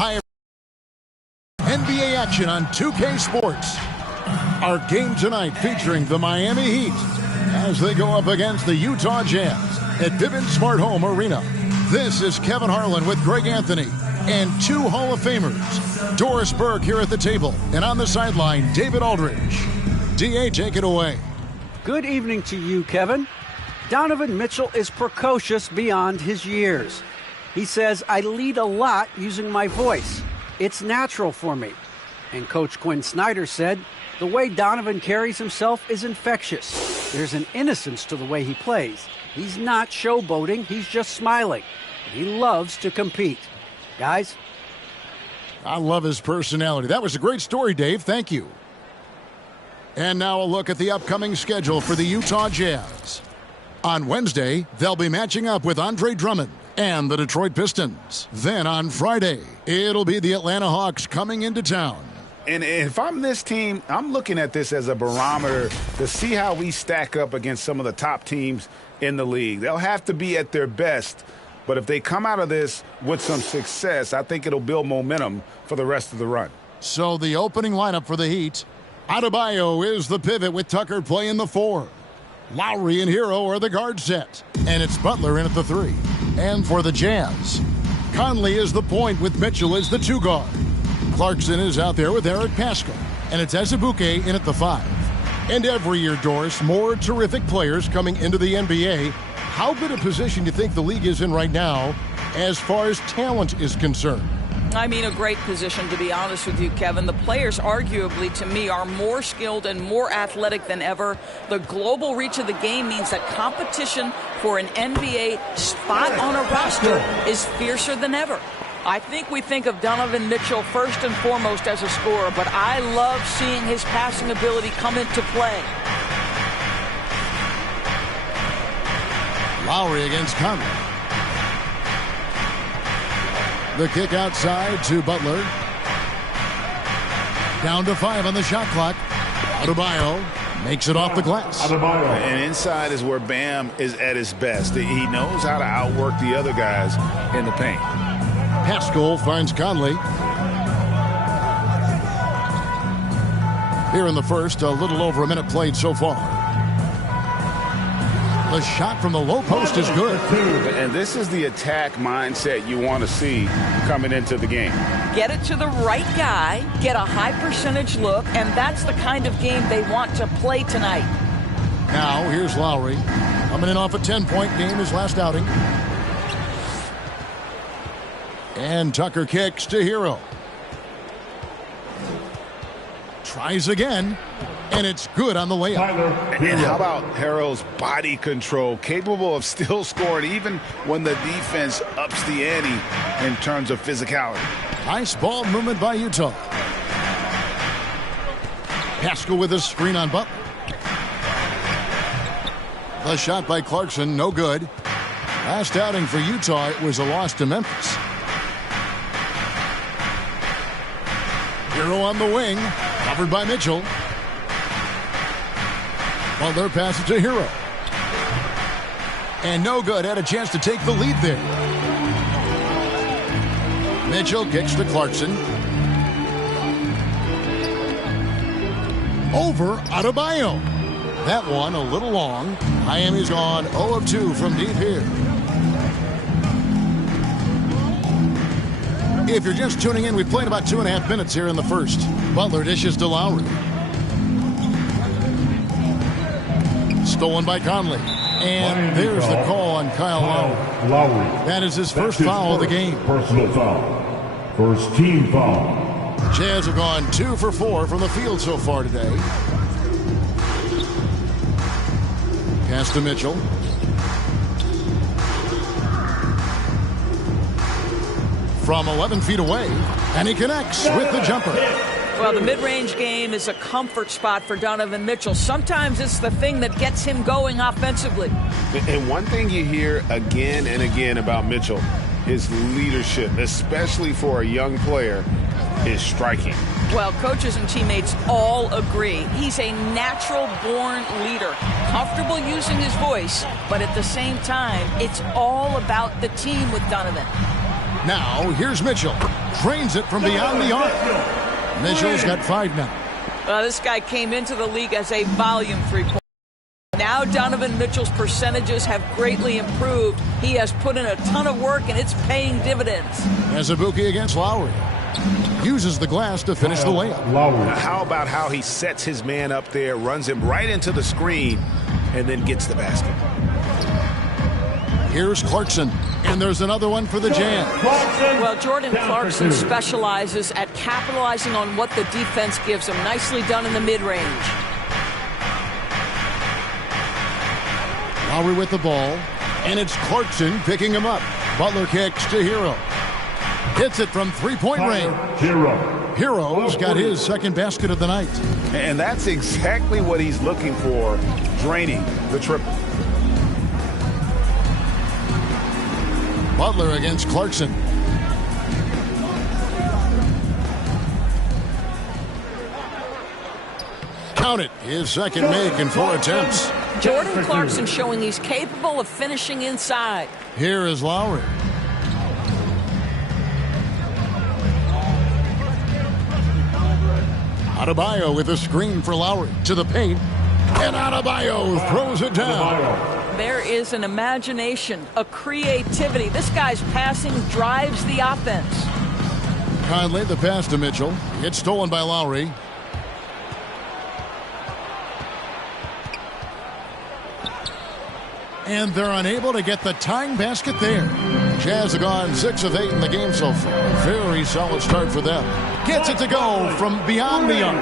Hi, NBA action on 2K Sports. Our game tonight featuring the Miami Heat as they go up against the Utah Jazz at Vivint Smart Home Arena. This is Kevin Harlan with Greg Anthony and two Hall of Famers, Doris Burke here at the table, and on the sideline, David Aldridge. DA, take it away. Good evening to you, Kevin. Donovan Mitchell is precocious beyond his years. He says, I lead a lot using my voice. It's natural for me. And Coach Quinn Snyder said, the way Donovan carries himself is infectious. There's an innocence to the way he plays. He's not showboating, he's just smiling. He loves to compete. Guys? I love his personality. That was a great story, Dave. Thank you. And now a look at the upcoming schedule for the Utah Jazz. On Wednesday, they'll be matching up with Andre Drummond and the Detroit Pistons. Then on Friday, it'll be the Atlanta Hawks coming into town. And if I'm this team, I'm looking at this as a barometer to see how we stack up against some of the top teams in the league. They'll have to be at their best, but if they come out of this with some success, I think it'll build momentum for the rest of the run. So the opening lineup for the Heat, Adebayo is the pivot with Tucker playing the 4. Lowry and Hero are the guard set, and it's Butler in at the 3. And for the Jazz, Conley is the point with Mitchell as the 2 guard. Clarkson is out there with Eric Paschall, and it's Azubuike in at the 5. And every year, Doris, more terrific players coming into the NBA. How good a position do you think the league is in right now as far as talent is concerned? I mean, a great position, to be honest with you, Kevin. The players, arguably, to me, are more skilled and more athletic than ever. The global reach of the game means that competition for an NBA spot on a roster is fiercer than ever. I think we think of Donovan Mitchell first and foremost as a scorer, but I love seeing his passing ability come into play. Lowry against Conley. The kick outside to Butler. Down to 5 on the shot clock. Adebayo makes it off the glass. And inside is where Bam is at his best. He knows how to outwork the other guys in the paint. Paschall finds Conley. Here in the first, a little over a minute played so far. The shot from the low post is good. And this is the attack mindset you want to see coming into the game. Get it to the right guy, get a high percentage look, and that's the kind of game they want to play tonight. Now, here's Lowry. Coming in off a 10-point game his last outing. And Tucker kicks to Hero. Tries again. And it's good on the layup. And how about Harrell's body control, capable of still scoring even when the defense ups the ante in terms of physicality. Nice ball movement by Utah. Paschall with a screen on Butler. The shot by Clarkson, no good. Last outing for Utah, it was a loss to Memphis. Hero on the wing, covered by Mitchell. Butler passes to Hero. And no good. Had a chance to take the lead there. Mitchell kicks to Clarkson. Over Adebayo. That one a little long. Miami's gone 0 of 2 from deep here. If you're just tuning in, we played about 2.5 minutes here in the first. Butler dishes to Lowry. Stolen by Conley. And there's the call on Kyle Lowry. That is his first foul of the game. Personal foul. First team foul. Jazz have gone 2 for 4 from the field so far today. Pass to Mitchell. From 11 feet away. And he connects with the jumper. Well, the mid-range game is a comfort spot for Donovan Mitchell. Sometimes it's the thing that gets him going offensively. And one thing you hear again and again about Mitchell is leadership, especially for a young player, is striking. Well, coaches and teammates all agree. He's a natural-born leader, comfortable using his voice, but at the same time, it's all about the team with Donovan. Now, here's Mitchell. Drains it from beyond the arc. Mitchell's got 5 now. This guy came into the league as a volume three-point. Now Donovan Mitchell's percentages have greatly improved. He has put in a ton of work, and it's paying dividends. Azubuike against Lowry. Uses the glass to finish the layup. How about how he sets his man up there, runs him right into the screen, and then gets the basket. Here's Clarkson, and there's another one for the Jam. Well, Jordan Clarkson specializes at capitalizing on what the defense gives him. Nicely done in the mid-range. Lowry with the ball, and it's Clarkson picking him up. Butler kicks to Hero. Hits it from three-point range. Hero's got his second basket of the night. And that's exactly what he's looking for, draining the triple. Butler against Clarkson. Count it. His second make in 4 attempts. Jordan Clarkson showing he's capable of finishing inside. Here is Lowry. Adebayo with a screen for Lowry to the paint. And Adebayo throws it down. There is an imagination, a creativity. This guy's passing drives the offense. Conley, the pass to Mitchell. It's stolen by Lowry. And they're unable to get the tying basket there. Jazz have gone 6 of 8 in the game so far. Very solid start for them. Gets it to go from beyond the arc.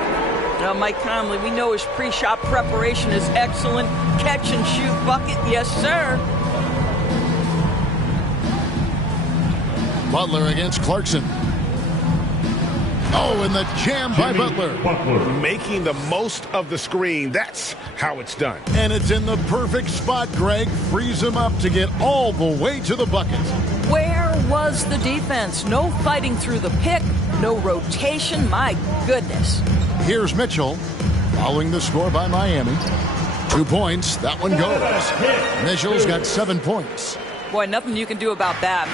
Now, Mike Conley, we know his pre-shot preparation is excellent. Catch and shoot bucket, yes, sir. Butler against Clarkson. Oh, and the jam by Butler. Making the most of the screen. That's how it's done. And it's in the perfect spot, Greg. Frees him up to get all the way to the bucket. Where was the defense? No fighting through the pick, no rotation. My goodness. Here's Mitchell, following the score by Miami. 2 points. That one goes. Mitchell's got 7 points. Boy, nothing you can do about that.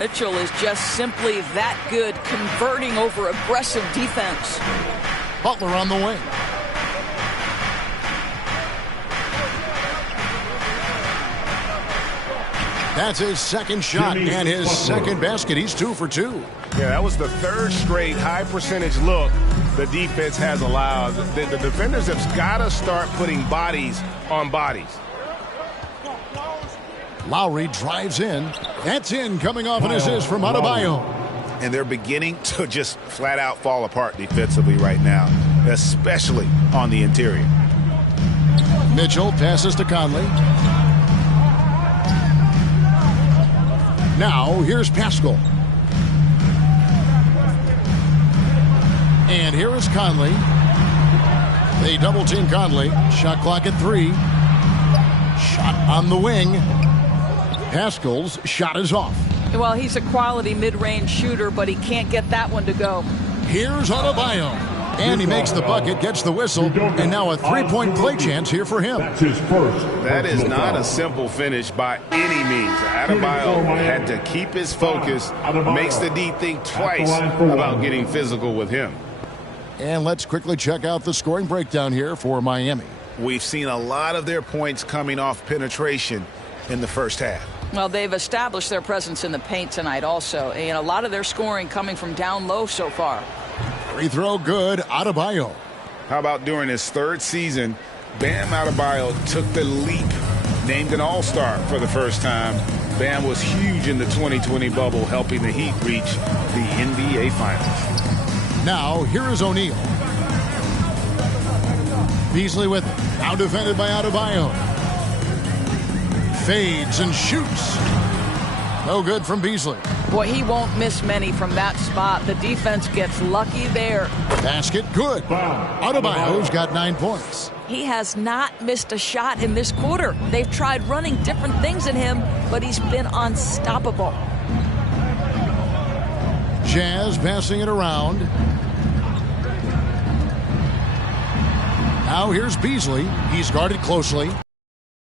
Mitchell is just simply that good, converting over aggressive defense. Butler on the wing. That's his second shot and his second basket. He's 2 for 2. Yeah, that was the third straight high percentage look the defense has allowed. The defenders have got to start putting bodies on bodies. Lowry drives in. That's in, coming off an assist from Adebayo. And they're beginning to just flat out fall apart defensively right now, especially on the interior. Mitchell passes to Conley. Now, here's Pascal. And here is Conley. They double-team Conley. Shot clock at 3. Shot on the wing. Pascal's shot is off. Well, he's a quality mid-range shooter, but he can't get that one to go. Here's Adebayo. And he makes the bucket, gets the whistle, and now a 3-point play chance here for him. That's his first. That is not a simple finish by any means. Adebayo had to keep his focus, makes the D think twice about getting physical with him. And let's quickly check out the scoring breakdown here for Miami. We've seen a lot of their points coming off penetration in the first half. Well, they've established their presence in the paint tonight also, and a lot of their scoring coming from down low so far. Free throw good, Adebayo. How about during his third season, Bam Adebayo took the leap, named an all-star for the first time. Bam was huge in the 2020 bubble, helping the Heat reach the NBA Finals. Now, here is O'Neal. Beasley with it. Now defended by Adebayo. Fades and shoots. No good from Beasley. Boy, he won't miss many from that spot. The defense gets lucky there. Basket good. Adebayo's got 9 points. He has not missed a shot in this quarter. They've tried running different things at him, but he's been unstoppable. Jazz passing it around. Now here's Beasley. He's guarded closely.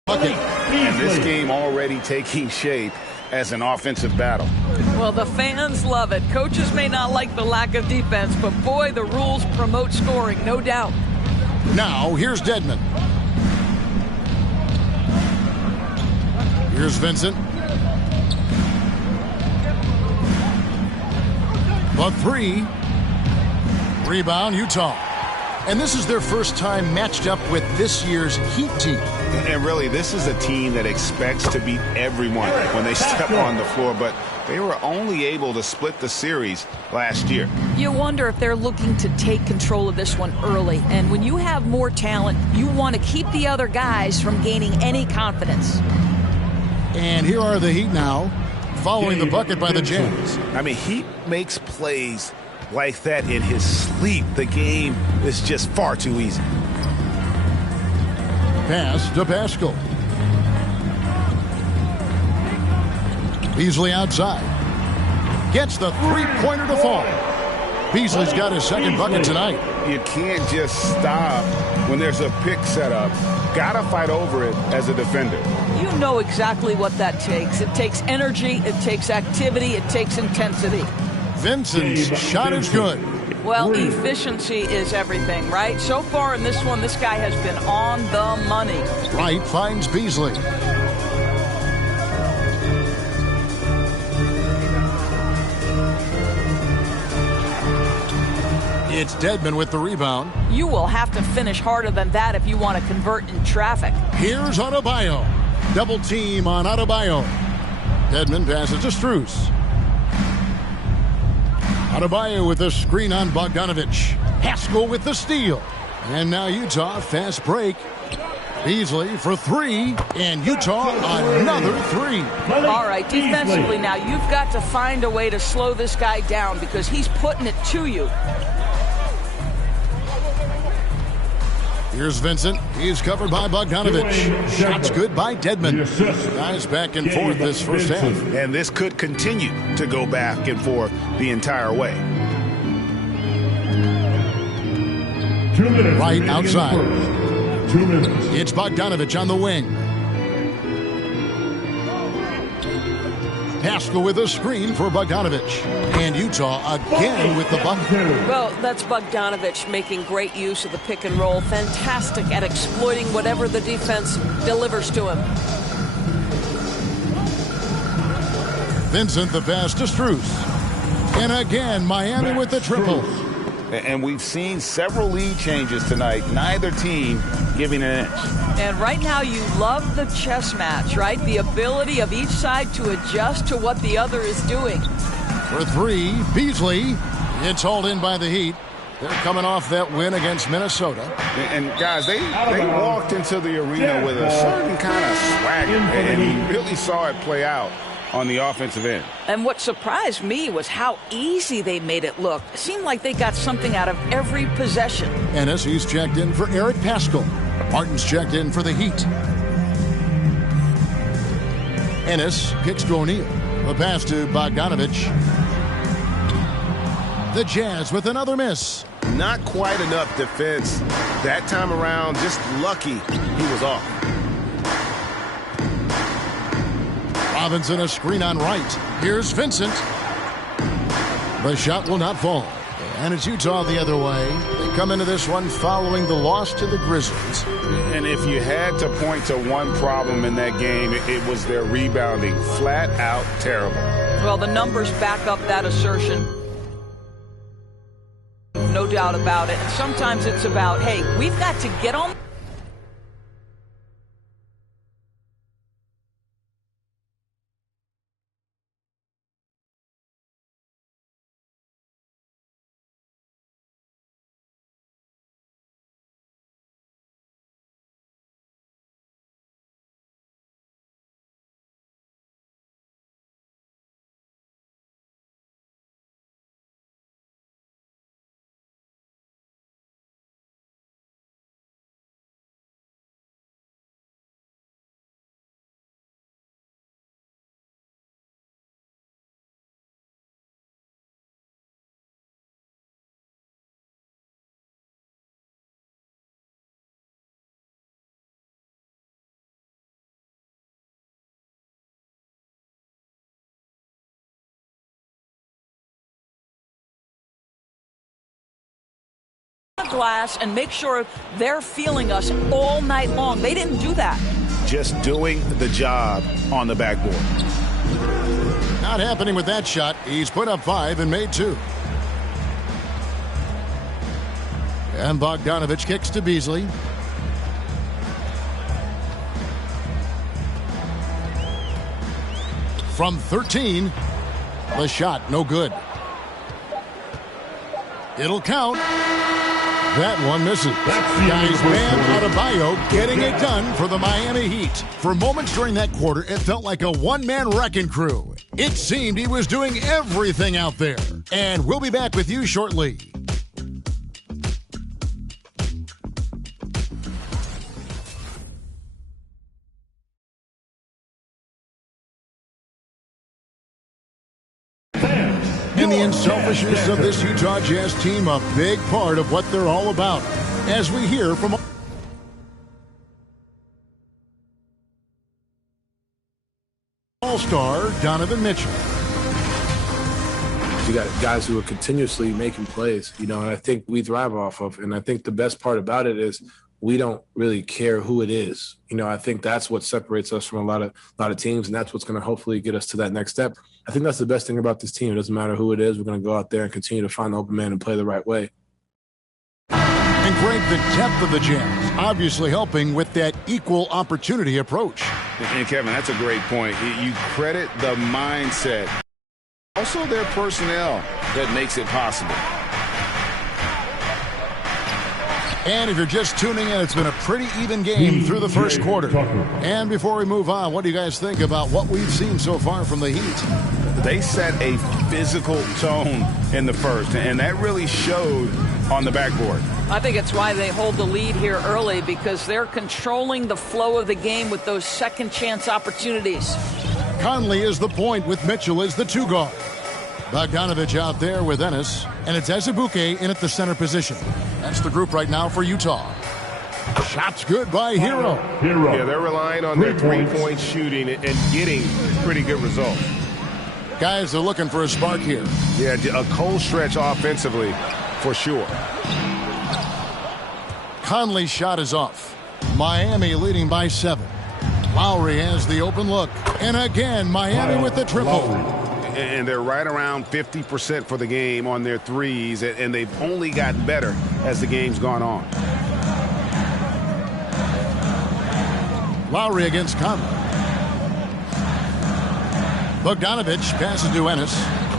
Bucket. And this game already taking shape as an offensive battle. Well, the fans love it. Coaches may not like the lack of defense, but boy, the rules promote scoring, no doubt. Now here's Dedmon. Here's Vincent. The 3. Rebound, Utah. And this is their first time matched up with this year's Heat team. And really, this is a team that expects to beat everyone when they step on the floor, but they were only able to split the series last year. You wonder if they're looking to take control of this one early. And when you have more talent, you want to keep the other guys from gaining any confidence. And here are the Heat now, following the bucket by the Jazz. I mean, he makes plays like that in his sleep. The game is just far too easy. Pass to Pascal. Beasley outside. Gets the three-pointer to fall. Beasley's got his second bucket tonight. You can't just stop when there's a pick set up. Gotta fight over it as a defender. You know exactly what that takes. It takes energy, it takes activity, it takes intensity. Vincent's shot is good. Well, efficiency is everything, right? So far in this one, this guy has been on the money. Wright finds Beasley. It's Dedmon with the rebound. You will have to finish harder than that if you want to convert in traffic. Here's Adebayo. Double team on Adebayo. Dedmon passes to Strus. Adebayo with the screen on Bogdanovich. Haskell with the steal. And now Utah, fast break. Beasley for 3. And Utah, another 3. All right, defensively now, you've got to find a way to slow this guy down because he's putting it to you. Here's Vincent. He's covered by Bogdanovich. Shots good by Dedmon. Guys back and forth this first half. And this could continue to go back and forth the entire way. 2 minutes. Right outside. 2 minutes. It's Bogdanovich on the wing. Haskell with a screen for Bogdanovich. And Utah again with the bucket. Well, that's Bogdanovich making great use of the pick and roll. Fantastic at exploiting whatever the defense delivers to him. Vincent the pass to Strus. And again, Miami with the triple. And we've seen several lead changes tonight. Neither team giving an inch. And right now you love the chess match, right? The ability of each side to adjust to what the other is doing. For 3, Beasley. It's hauled in by the Heat. They're coming off that win against Minnesota. And guys, they walked into the arena with a certain kind of swagger. And you really saw it play out on the offensive end. And what surprised me was how easy they made it look. It seemed like they got something out of every possession. Ennis, he's checked in for Eric Pascal. Martin's checked in for the Heat. Ennis kicks to O'Neal. The pass to Bogdanovich. The Jazz with another miss. Not quite enough defense that time around. Just lucky he was off. Robinson a screen on Wright. Here's Vincent. The shot will not fall. And it's Utah the other way. They come into this one following the loss to the Grizzlies. And if you had to point to one problem in that game, it was their rebounding. Flat out terrible. Well, the numbers back up that assertion. No doubt about it. And sometimes it's about, hey, we've got to get on glass and make sure they're feeling us all night long. They didn't do that. Just doing the job on the backboard. Not happening with that shot. He's put up 5 and made 2. And Bogdanovich kicks to Beasley. From 13, the shot no good. It'll count. That one misses. Guys, Bam Adebayo getting it done for the Miami Heat. For moments during that quarter, it felt like a one-man wrecking crew. It seemed he was doing everything out there. And we'll be back with you shortly. And the unselfishness of this Utah Jazz team, a big part of what they're all about. As we hear from All-Star Donovan Mitchell. You got guys who are continuously making plays, and I think we thrive off of. And I think the best part about it is we don't really care who it is. I think that's what separates us from a lot of teams, and that's what's going to hopefully get us to that next step. I think that's the best thing about this team. It doesn't matter who it is. We're going to go out there and continue to find the open man and play the right way. And Greg, the depth of the Jazz obviously helping with that equal opportunity approach. And Kevin, that's a great point. You credit the mindset. Also their personnel that makes it possible. And if you're just tuning in, it's been a pretty even game through the first quarter. And before we move on, what do you guys think about what we've seen so far from the Heat? They set a physical tone in the first, and that really showed on the backboard. I think it's why they hold the lead here early, because they're controlling the flow of the game with those second chance opportunities. Conley is the point with Mitchell as the 2 guard. Bogdanovich out there with Ennis, and it's Azubuike in at the center position. That's the group right now for Utah. Shots good by Hero. Yeah, they're relying on their three-point shooting and getting pretty good results. Guys are looking for a spark here. Yeah, a cold stretch offensively for sure. Conley's shot is off. Miami leading by 7. Lowry has the open look. And again, Miami with the triple. And they're right around 50% for the game on their threes, and they've only gotten better as the game's gone on. Lowry against Conley. Bogdanovich passes to Ennis.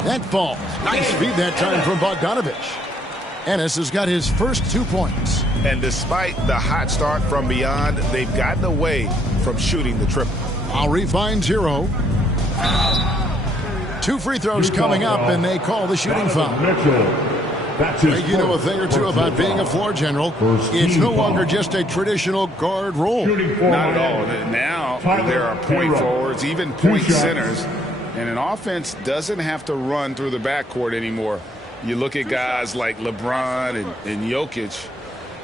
That falls. Nice feed that time from Bogdanovich. Ennis has got his first 2 points. And despite the hot start from beyond, they've gotten away from shooting the triple. Lowry finds Hero. 2 free throws coming up, and they call the shooting foul. You know a thing or two about being a floor general. It's no longer just a traditional guard role. Not at all. Now there are point forwards, even point centers, and an offense doesn't have to run through the backcourt anymore. You look at guys like LeBron and Jokic,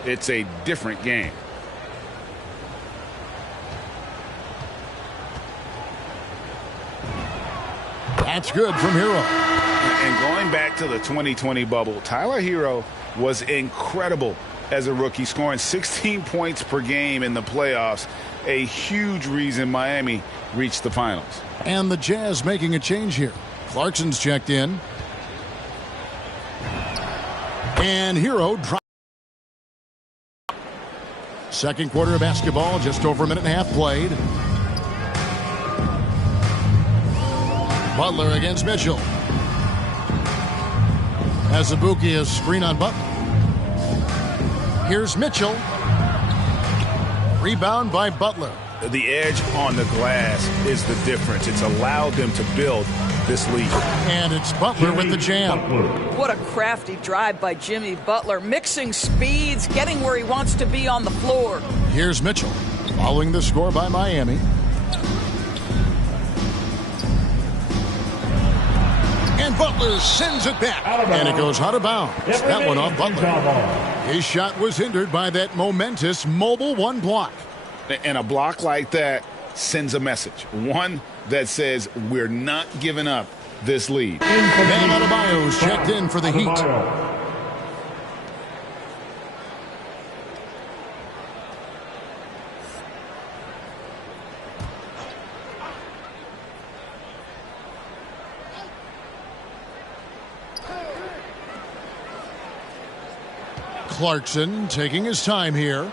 it's a different game. That's good from Hero. And going back to the 2020 bubble, Tyler Hero was incredible as a rookie, scoring 16 points per game in the playoffs, a huge reason Miami reached the finals. And the Jazz making a change here. Clarkson's checked in. And Hero dropped. Second quarter of basketball, just over a minute and a half played. Butler against Mitchell. Azubuike is screen on Butler. Here's Mitchell. Rebound by Butler. The edge on the glass is the difference. It's allowed them to build this lead. And it's Butler with the jam. What a crafty drive by Jimmy Butler, mixing speeds, getting where he wants to be on the floor. Here's Mitchell, following the score by Miami. And Butler sends it back. And it goes out of bounds. That one off Butler. His shot was hindered by that momentous mobile 1 block. And a block like that sends a message. One that says we're not giving up this lead. Bam Adebayo's checked in for the Heat. Clarkson taking his time here.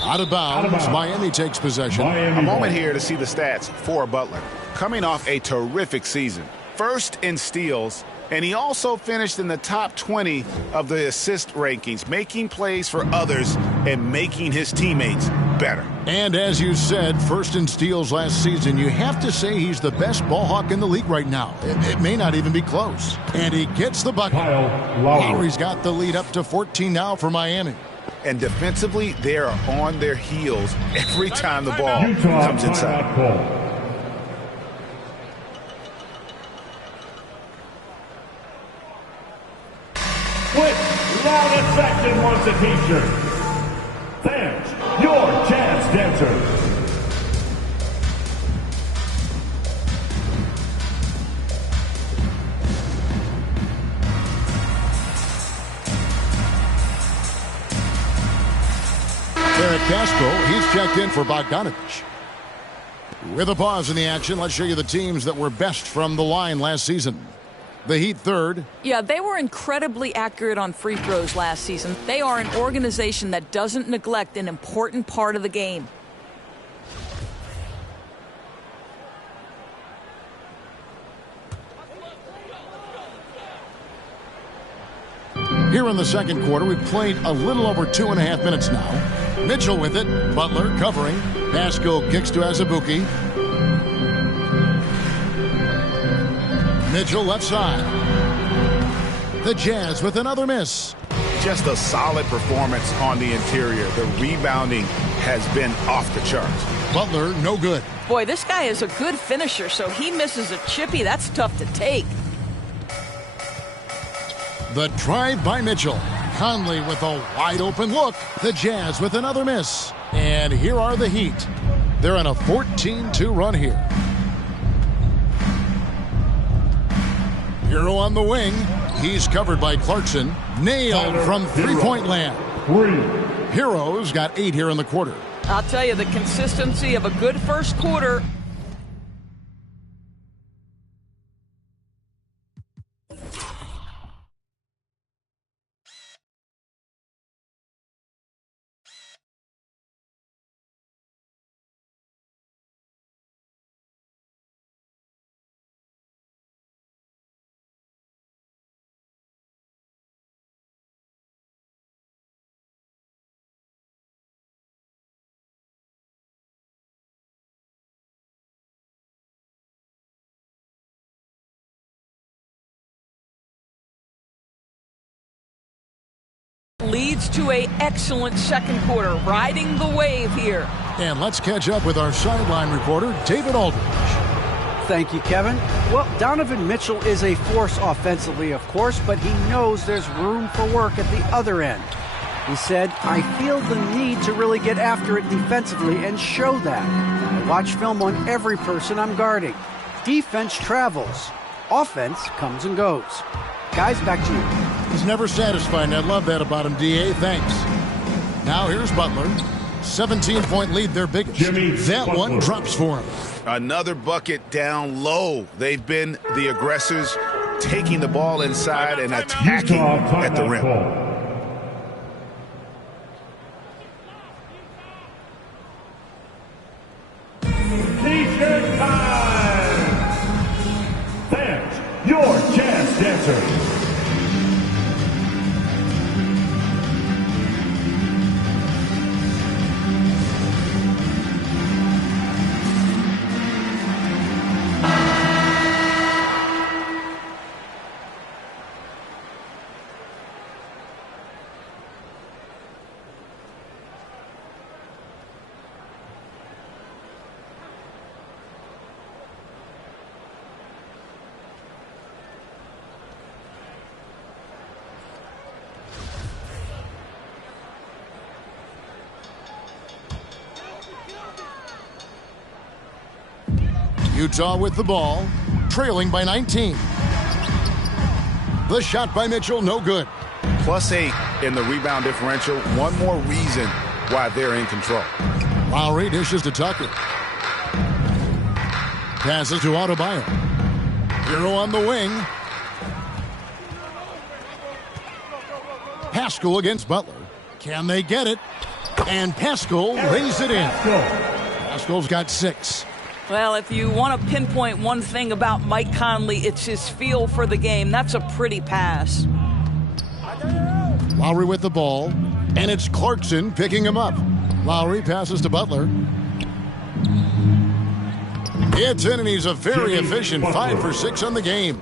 Out of bounds. Miami takes possession. A moment here to see the stats for Butler. Coming off a terrific season. First in steals, and he also finished in the top 20 of the assist rankings, making plays for others and making his teammates better. And as you said, first in steals last season, you have to say he's the best ball hawk in the league right now. It may not even be close. And he gets the bucket. Lowry's got the lead up to 14 now for Miami. And defensively, they are on their heels every time the ball comes inside. Quick, loudest section wants a t-shirt. Thanks, your Jazz Dancers. Eric Castro, he's checked in for Bogdanovich. With a pause in the action, let's show you the teams that were best from the line last season. The Heat third. Yeah, they were incredibly accurate on free throws last season. They are an organization that doesn't neglect an important part of the game. Here in the second quarter, we've played a little over 2.5 minutes now. Mitchell with it. Butler covering. Pascal kicks to Azubuike. Mitchell left side. The Jazz with another miss. Just a solid performance on the interior. The rebounding has been off the charts. Butler, no good. Boy, this guy is a good finisher, so he misses a chippy. That's tough to take. The drive by Mitchell. Conley with a wide open look. The Jazz with another miss. And here are the Heat. They're on a 14-2 run here. Hero on the wing. He's covered by Clarkson. Nailed from three-point land. Hero's got 8 here in the quarter. I'll tell you, the consistency of a good first quarter. Leads to an excellent second quarter, riding the wave here. And let's catch up with our sideline reporter, David Aldridge. Thank you, Kevin. Well, Donovan Mitchell is a force offensively, of course, but he knows there's room for work at the other end. He said, I feel the need to really get after it defensively and show that. I watch film on every person I'm guarding. Defense travels. Offense comes and goes. Guys, back to you. He's never satisfied, and I love that about him, D.A. Thanks. Now here's Butler. 17-point lead, their biggest. That one drops for him. Another bucket down low. They've been the aggressors, taking the ball inside and attacking at the rim. T-shirt time! Thanks, your Jazz Dancers. Utah with the ball, trailing by 19. The shot by Mitchell, no good. +8 in the rebound differential. One more reason why they're in control. Lowry dishes to Tucker. Passes to Adebayo. Hero on the wing. Pascal against Butler. Can they get it? And Paschal lays it in. Paschal's got 6. Well, if you want to pinpoint one thing about Mike Conley, it's his feel for the game. That's a pretty pass. Lowry with the ball, and it's Clarkson picking him up. Lowry passes to Butler. It's in, and he's a very efficient 5 for 6 on the game.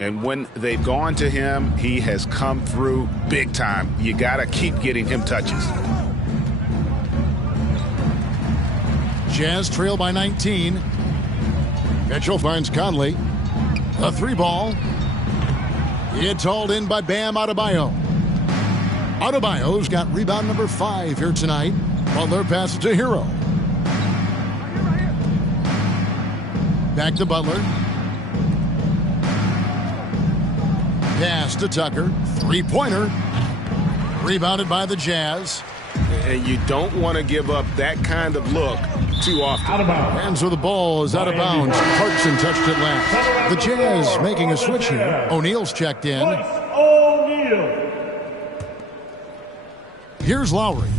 And when they've gone to him, he has come through big time. You got to keep getting him touches. Jazz trail by 19. Mitchell finds Conley. A 3-ball. It's hauled in by Bam Adebayo. Adebayo's got rebound number 5 here tonight. Butler passes to Hero. Back to Butler. Pass to Tucker. 3-pointer. Rebounded by the Jazz. And you don't want to give up that kind of look too often. Hands where the ball is out of bounds. Clarkson touched it last. The Jazz making a switch here. O'Neal's checked in. Here's Lowry.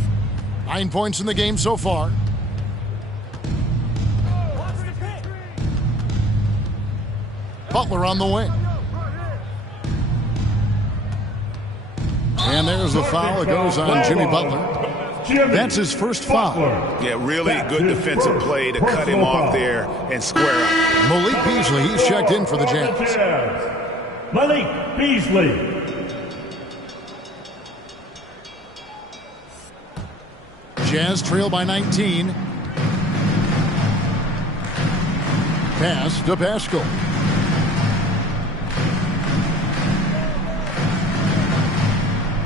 9 points in the game so far. Butler on the wing. And there's the foul. It goes on Jimmy Butler. That's his first foul. Yeah, really good defensive play to cut him off there and square up. Malik Beasley, he's checked in for the Jazz. Malik Beasley. Jazz trail by 19. Pass to Paschal.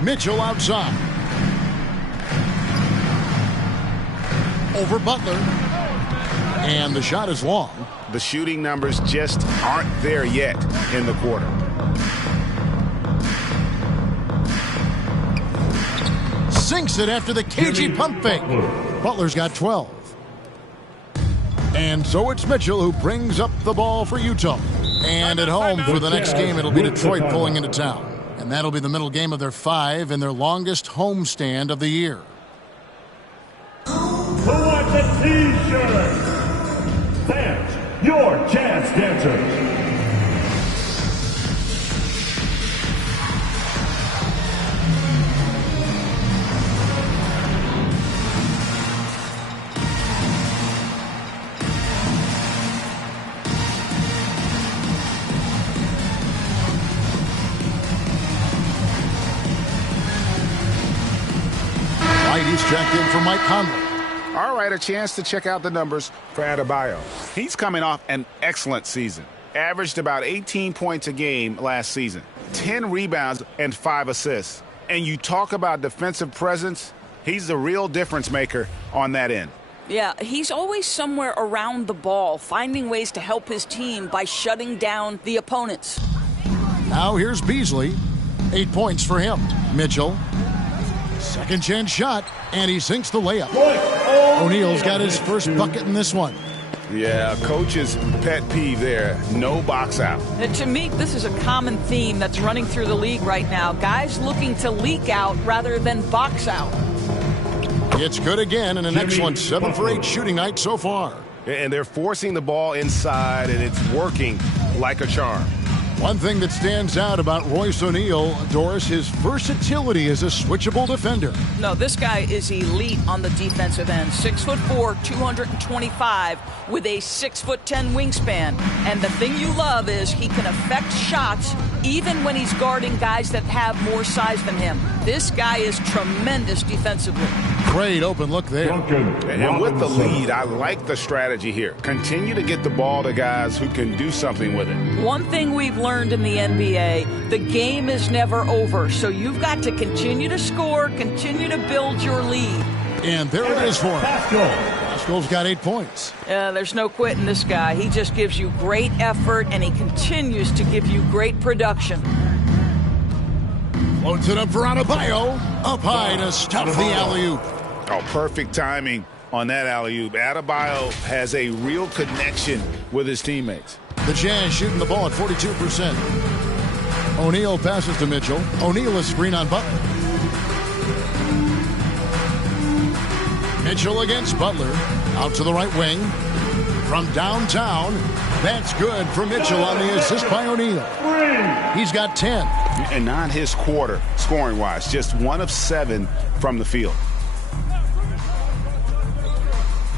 Mitchell outside. Over Butler. And the shot is long. The shooting numbers just aren't there yet in the quarter. Sinks it after the cagey pump fake. Butler's got 12. And so it's Mitchell who brings up the ball for Utah. And at home for the next game, it'll be Detroit pulling into town. And that'll be the middle game of their 5 and their longest homestand of the year. Who wants a T-shirt? That's your Jazz Dancer. He's checked in for Mike Conley. All right, a chance to check out the numbers for Adebayo. He's coming off an excellent season. Averaged about 18 points a game last season. 10 rebounds and 5 assists. And you talk about defensive presence, he's the real difference maker on that end. Yeah, he's always somewhere around the ball, finding ways to help his team by shutting down the opponents. Now here's Beasley. 8 points for him. Mitchell. Second chance shot, and he sinks the layup. O'Neal's got his first bucket in this one. Yeah, coach's pet peeve there. No box out. And to me, this is a common theme that's running through the league right now. Guys looking to leak out rather than box out. It's good again, and an excellent 7 for 8 shooting night so far. And they're forcing the ball inside, and it's working like a charm. One thing that stands out about Royce O'Neal, Doris, his versatility as a switchable defender. No, this guy is elite on the defensive end. 6'4", 225 with a 6'10" wingspan. And the thing you love is he can affect shots even when he's guarding guys that have more size than him. This guy is tremendous defensively. Great open look there. And with the lead, I like the strategy here. Continue to get the ball to guys who can do something with it. One thing we've learned in the NBA, the game is never over. So you've got to continue to score, continue to build your lead. And there it is for him. Paschal's got 8 points. There's no quitting this guy. He just gives you great effort, and he continues to give you great production. Floats it up for Adebayo. Up high to stop the alley-oop. Oh, perfect timing on that alley-oop. Adebayo has a real connection with his teammates. The Jazz shooting the ball at 42%. O'Neal passes to Mitchell. O'Neal is screen on Butler. Mitchell against Butler. Out to the right wing. From downtown. That's good for Mitchell on the assist by O'Neal. He's got 10. And not his quarter, scoring-wise. Just 1 of 7 from the field.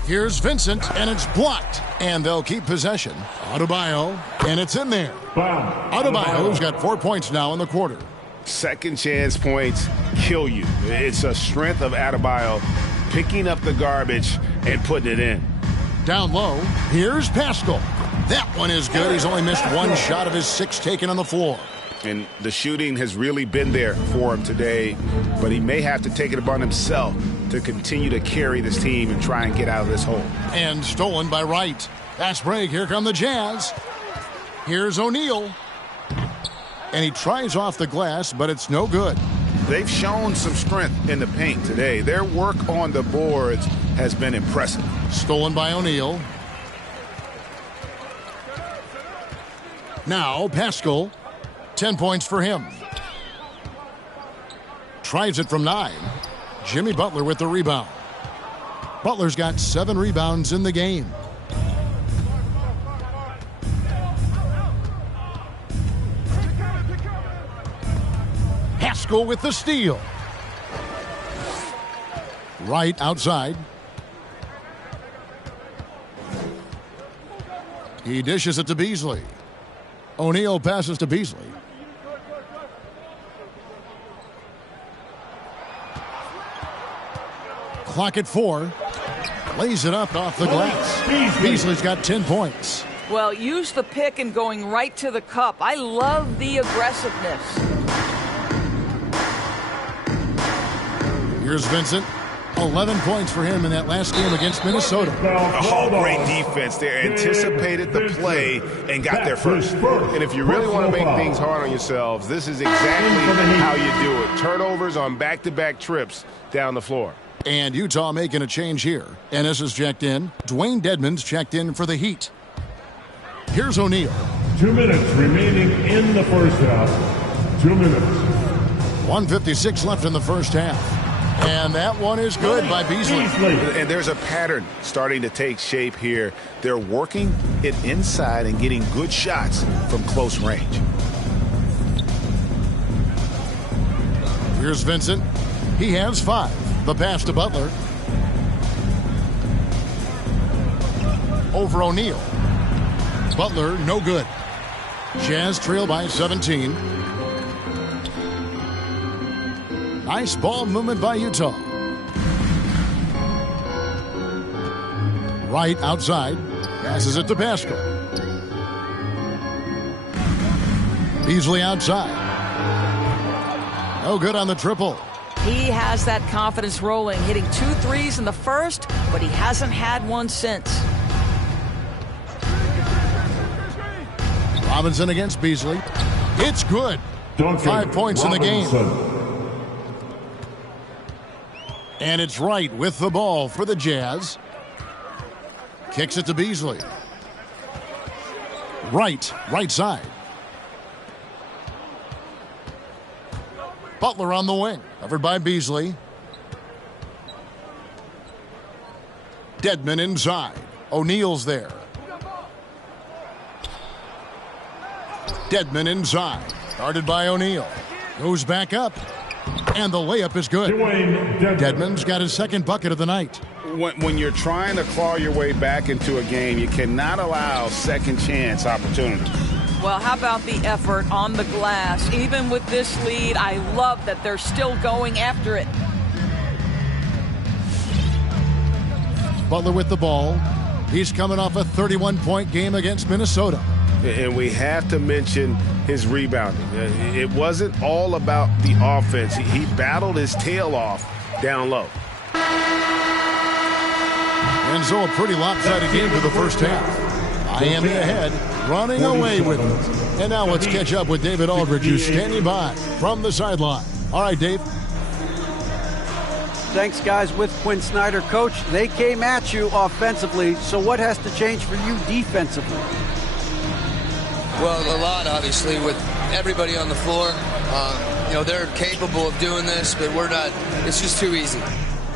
Here's Vincent, and it's blocked. And they'll keep possession. Adebayo, and it's in there. Adebayo's got 4 points now in the quarter. Second chance points kill you. It's a strength of Adebayo picking up the garbage and putting it in. Down low, here's Pascal. That one is good. He's only missed 1 shot of his 6 taken on the floor. And the shooting has really been there for him today, but he may have to take it upon himself to continue to carry this team and try and get out of this hole. And stolen by Wright. Fast break. Here come the Jazz. Here's O'Neal. And he tries off the glass, but it's no good. They've shown some strength in the paint today. Their work on the boards has been impressive. Stolen by O'Neal. Now Pascal. 10 points for him. Tries it from 9. Jimmy Butler with the rebound. Butler's got 7 rebounds in the game. Pascal with the steal. Right outside. He dishes it to Beasley. O'Neal passes to Beasley. Clock at 4. Lays it up off the glass. Beasley's got 10 points. Well, use the pick and going right to the cup. I love the aggressiveness. Here's Vincent. 11 points for him in that last game against Minnesota. Oh, great defense there. Anticipated the play and got there first. And if you really want to make things hard on yourselves, this is exactly how you do it. Turnovers on back-to-back trips down the floor. And Utah making a change here. Ennis is checked in. Dwayne Dedmon's checked in for the Heat. Here's O'Neal. 2 minutes remaining in the first half. 2 minutes. 1:56 left in the first half. And that one is good by Beasley. And there's a pattern starting to take shape here. They're working it inside and getting good shots from close range. Here's Vincent. He has 5. The pass to Butler. Over O'Neal. Butler, no good. Jazz trail by 17. Nice ball movement by Utah. Right outside. Passes it to Pascal. Beasley outside. No good on the triple. He has that confidence rolling, hitting 2 threes in the first, but he hasn't had one since. Robinson against Beasley. It's good. 5 points in the game. And it's Wright with the ball for the Jazz. Kicks it to Beasley. Wright, right side. Butler on the wing. Covered by Beasley. Dedmon inside. O'Neal's there. Dedmon inside. Guarded by O'Neal. Goes back up. And the layup is good. Dedmon's got his second bucket of the night. When you're trying to claw your way back into a game, you cannot allow second chance opportunities. Well, how about the effort on the glass? Even with this lead, I love that they're still going after it. Butler with the ball. He's coming off a 31-point game against Minnesota. And we have to mention his rebounding. It wasn't all about the offense. He battled his tail off down low. And so a pretty lopsided game for the first half. Miami ahead, running away with it. And now let's catch up with David Aldridge, who's standing by from the sideline. All right, Dave. Thanks, guys. With Quinn Snyder, Coach, they came at you offensively. So what has to change for you defensively? Well, a lot, obviously, with everybody on the floor. They're capable of doing this, but we're not. It's just too easy.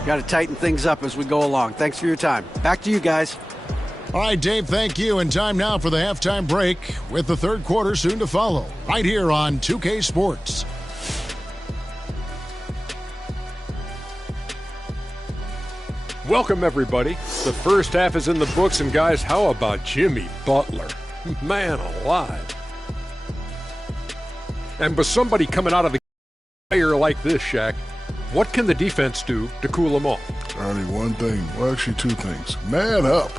Got to tighten things up as we go along. Thanks for your time. Back to you guys. All right, Dave, thank you. And time now for the halftime break with the third quarter soon to follow right here on 2K Sports. Welcome, everybody. The first half is in the books, and guys, how about Jimmy Butler? Man alive. And with somebody coming out of the fire like this, Shaq, what can the defense do to cool them off? Only one thing. Well, actually, two things. Man up.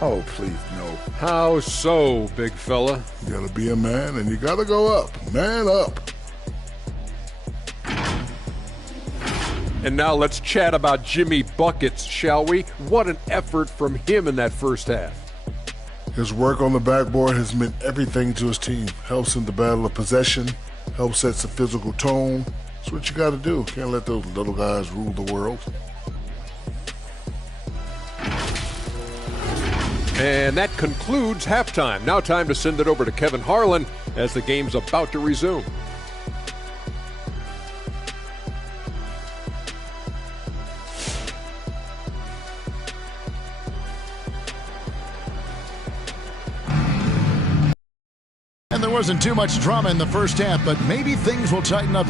Oh, please, no. How so, big fella? You gotta be a man, and you gotta go up. Man up. And now let's chat about Jimmy Buckets, shall we? What an effort from him in that first half. His work on the backboard has meant everything to his team. Helps in the battle of possession, helps set the physical tone. That's what you gotta do. Can't let those little guys rule the world. And that concludes halftime. Now time to send it over to Kevin Harlan as the game's about to resume. And there wasn't too much drama in the first half, but maybe things will tighten up.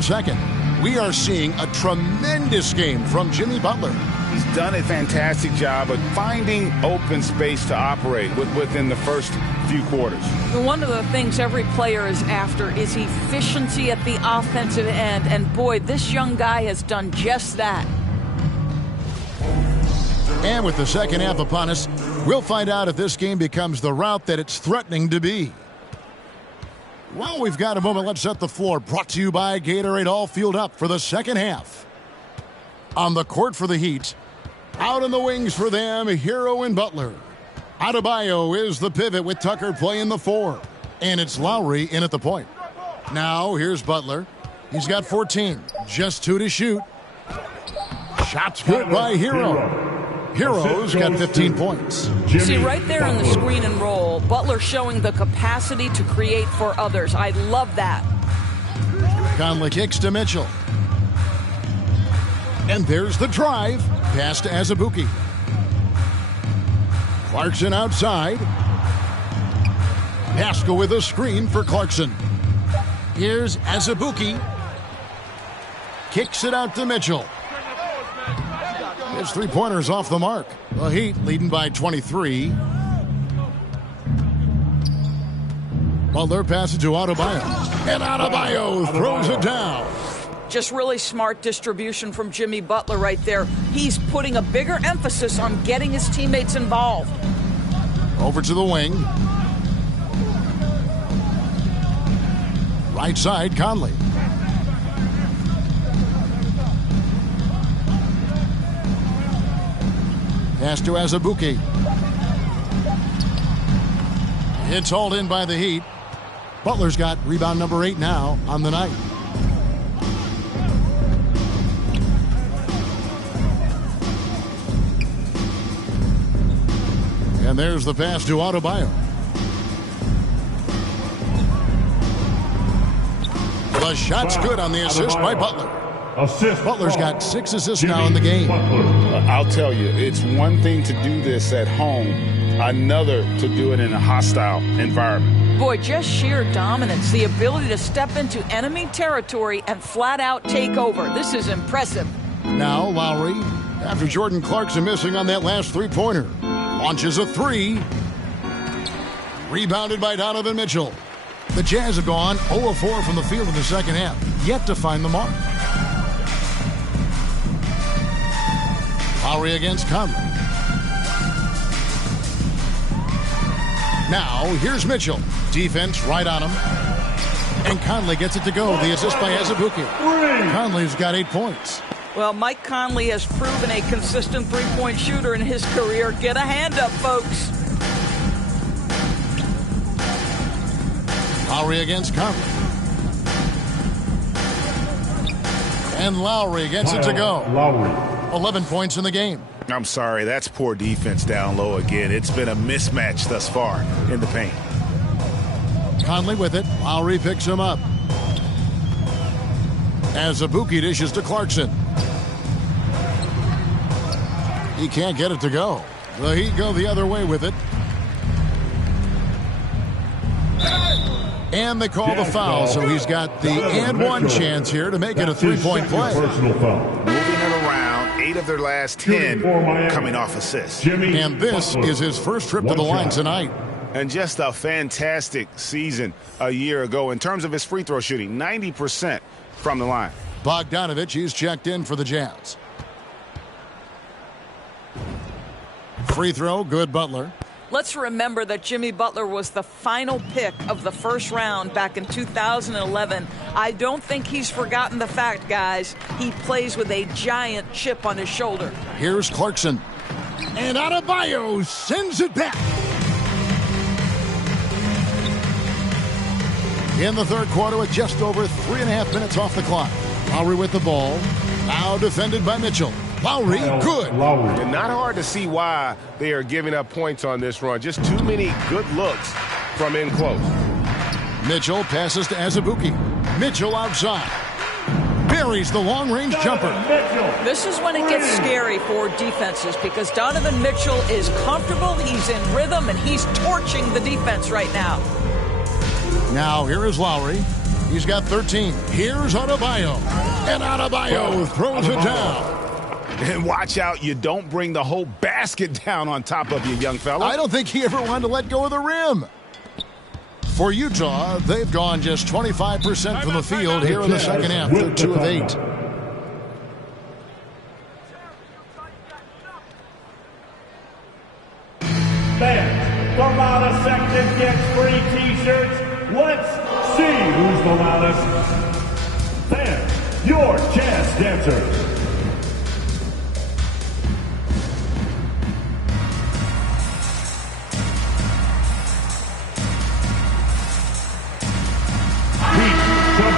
the second. We are seeing a tremendous game from Jimmy Butler. He's done a fantastic job of finding open space to operate within the first few quarters. One of the things every player is after is efficiency at the offensive end. And boy, this young guy has done just that. And with the second half upon us, we'll find out if this game becomes the rout that it's threatening to be. Well, we've got a moment. Let's set the floor. Brought to you by Gatorade. All fueled up for the second half. On the court for the Heat. Out in the wings for them, Hero and Butler. Adebayo is the pivot with Tucker playing the 4. And it's Lowry in at the point. Now, here's Butler. He's got 14. Just 2 to shoot. Shots good by Hero. Hero's got 15 points. See, right there in the screen and roll, Butler showing the capacity to create for others. I love that. Conley kicks to Mitchell. And there's the drive. Pass to Azubuike. Clarkson outside. Pascal with a screen for Clarkson. Here's Azubuike. Kicks it out to Mitchell. His three-pointers off the mark. The Heat leading by 23. Butler passes to Adebayo. And Adebayo throws it down. Just really smart distribution from Jimmy Butler right there. He's putting a bigger emphasis on getting his teammates involved. Over to the wing. Right side, Conley. Pass to Azubuike. It's hauled in by the Heat. Butler's got rebound number 8 now on the night. And there's the pass to Adebayo. The shot's good on the assist by Butler. Butler's got 6 assists now in the game. I'll tell you, it's one thing to do this at home, another to do it in a hostile environment. Boy, just sheer dominance, the ability to step into enemy territory and flat out take over. This is impressive. Now Lowry, after Jordan Clarkson missing on that last three-pointer, launches a 3. Rebounded by Donovan Mitchell. The Jazz have gone 0-4 from the field in the second half, yet to find the mark. Lowry against Conley. Now, here's Mitchell. Defense right on him. And Conley gets it to go. The assist by Azubuike. Conley's got 8 points. Well, Mike Conley has proven a consistent three-point shooter in his career. Get a hand up, folks. Lowry against Conley. And Lowry gets it to go. 11 points in the game. I'm sorry, that's poor defense down low again. It's been a mismatch thus far in the paint. Conley with it. Lowry picks him up. Azubuike dishes to Clarkson. He can't get it to go. The Heat go the other way with it. And they call the foul, so he's got the and one chance here to make it a three-point play. Moving it around, 8 of their last 10 coming off assists. And this is his first trip to the line tonight. And just a fantastic season a year ago in terms of his free throw shooting, 90% from the line. Bogdanovich, he's checked in for the Jazz. Free throw, good Butler. Let's remember that Jimmy Butler was the final pick of the first round back in 2011. I don't think he's forgotten the fact, guys. He plays with a giant chip on his shoulder. Here's Clarkson. And Adebayo sends it back. In the third quarter with just over 3.5 minutes off the clock. Lowry with the ball. Now defended by Mitchell. Lowry, good. And not hard to see why they are giving up points on this run. Just too many good looks from in close. Mitchell passes to Azubuike. Mitchell outside. Buries the long-range jumper. This is when it gets scary for defenses because Donovan Mitchell is comfortable, he's in rhythm, and he's torching the defense right now. Now here is Lowry. He's got 13. Here's Adebayo. And Adebayo throws it down. And watch out, you don't bring the whole basket down on top of you, young fella. I don't think he ever wanted to let go of the rim. For Utah, they've gone just 25% from the field here in the second half. They're 2 of 8. Fans, the loudest section gets free T-shirts. Let's see who's the loudest. Fans, your chance dancers.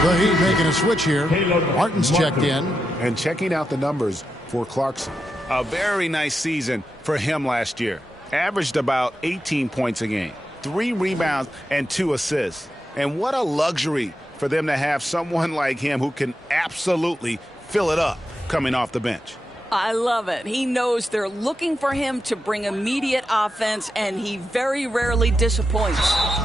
The Heat making a switch here. Martin's checked in. And checking out the numbers for Clarkson. A very nice season for him last year. Averaged about 18 points a game, 3 rebounds, and 2 assists. And what a luxury for them to have someone like him who can absolutely fill it up coming off the bench. I love it. He knows they're looking for him to bring immediate offense, and he very rarely disappoints.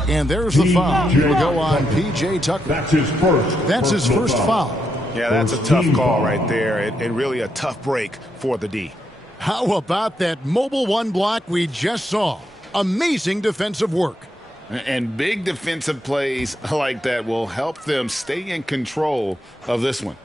And there's the foul. He will go on P.J. Tucker. That's his first foul. Yeah, that's a tough call right there, and really a tough break for the D. How about that mobile one block we just saw? Amazing defensive work. And big defensive plays like that will help them stay in control of this one.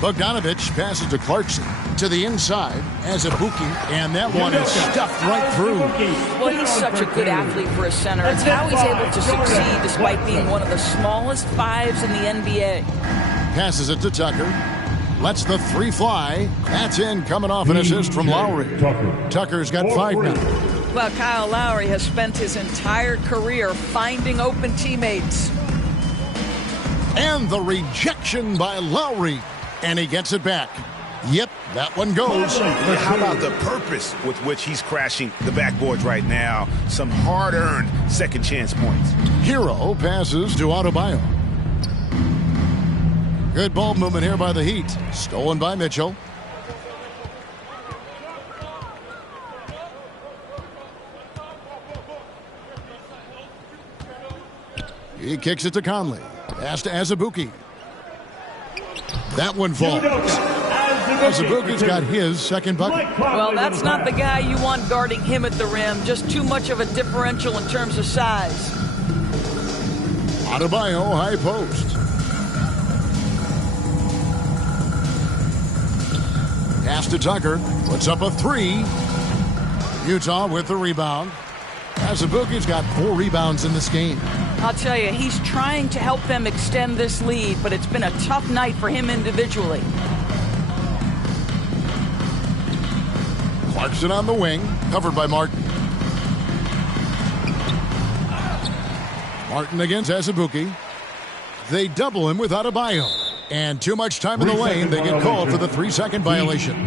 Bogdanovich passes to Clarkson. To the inside, Azubuike, and that one is stuffed right through. Well, he's such a good athlete for a center. It's how he's able to succeed despite being one of the smallest 5s in the NBA. Passes it to Tucker. Lets the 3 fly. That's in, coming off an assist from Lowry. Tucker's got 5 now. Well, Kyle Lowry has spent his entire career finding open teammates. And the rejection by Lowry. And he gets it back. Yep, that one goes. How about the purpose with which he's crashing the backboards right now? Some hard-earned second chance points. Hero passes to Adebayo. Good ball movement here by the Heat. Stolen by Mitchell. He kicks it to Conley. Pass to Azubuike. That one falls. Azubuike's got his second bucket. Well, that's not the guy you want guarding him at the rim. Just too much of a differential in terms of size. Adebayo, high post. Pass to Tucker. Puts up a 3. Utah with the rebound. Azubuike's got 4 rebounds in this game. I'll tell you, he's trying to help them extend this lead, but it's been a tough night for him individually. Clarkson on the wing, covered by Martin. Martin against Azubuike. They double him with Adebayo. And too much time in the lane, they get called for the 3-second violation.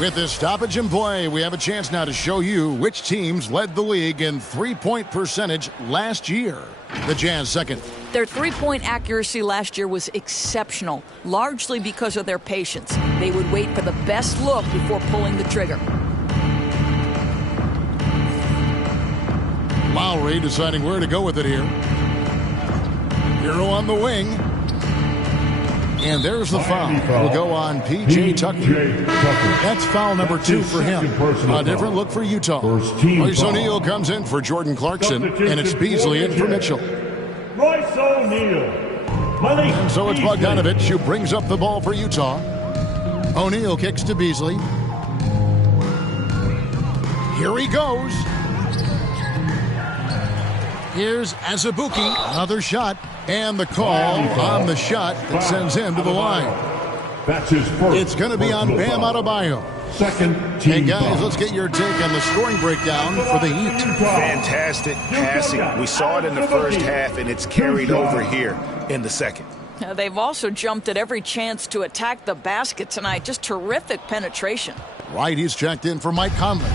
With this stoppage in play, we have a chance now to show you which teams led the league in 3-point percentage last year. The Jazz second. Their 3-point accuracy last year was exceptional, largely because of their patience. They would wait for the best look before pulling the trigger. Lowry deciding where to go with it here. Hero on the wing. And there's the foul. Will go on P.J. Tucker. That's foul number 2 for him. A different look for Utah. Royce O'Neal comes in for Jordan Clarkson, and it's Beasley in for Mitchell. Royce O'Neal. And so it's Bogdanovich who brings up the ball for Utah. O'Neal kicks to Beasley. Here he goes. Here's Azubuike. Another shot. And the call on the shot that sends him to the line. That's his first. It's going to be on Bam Adebayo. Second team. Hey guys, let's get your take on the scoring breakdown for the Heat. Fantastic passing. We saw it in the first half, and it's carried over here in the second. They've also jumped at every chance to attack the basket tonight. Just terrific penetration. Right, he's checked in for Mike Conley.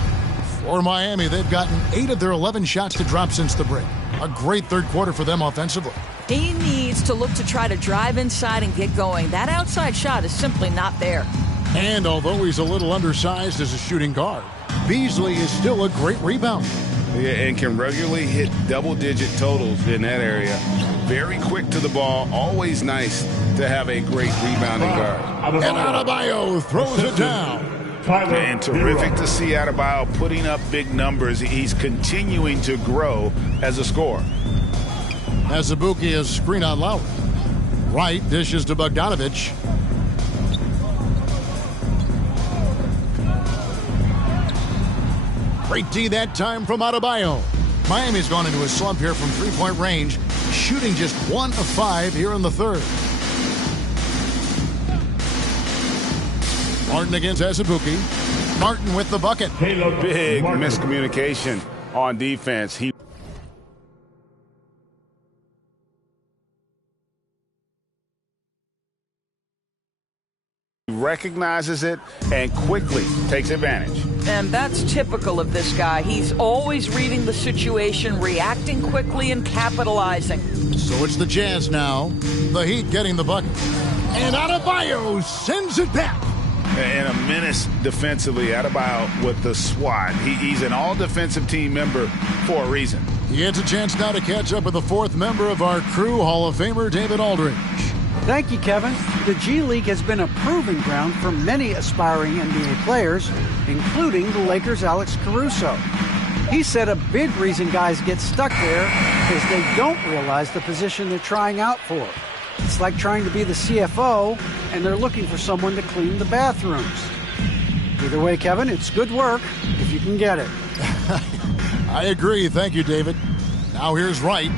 For Miami, they've gotten 8 of their 11 shots to drop since the break. A great third quarter for them offensively. He needs to look to try to drive inside and get going. That outside shot is simply not there. And although he's a little undersized as a shooting guard, Beasley is still a great rebounder. and can regularly hit double-digit totals in that area. Very quick to the ball. Always nice to have a great rebounding guard. And Adebayo throws it down. And terrific to see Adebayo putting up big numbers. He's continuing to grow as a scorer. Azubuike is screen on Lowry. Wright dishes to Bogdanovic. Great D that time from Adebayo. Miami's gone into a slump here from three-point range, shooting just 1 of 5 here in the third. Martin against Azubuike. Martin with the bucket. Big miscommunication on defense. He recognizes it and quickly takes advantage. And that's typical of this guy. He's always reading the situation, reacting quickly, and capitalizing. So it's the Jazz now. The Heat getting the bucket. And Adebayo sends it back. And a menace defensively. Adebayo with the swat. He's an all-defensive team member for a reason. He gets a chance now to catch up with the fourth member of our crew, Hall of Famer David Aldridge. Thank you, Kevin. The G League has been a proving ground for many aspiring NBA players, including the Lakers' Alex Caruso. He said a big reason guys get stuck there is they don't realize the position they're trying out for. It's like trying to be the CFO, and they're looking for someone to clean the bathrooms. Either way, Kevin, it's good work if you can get it. I agree. Thank you, David. Now here's Wright,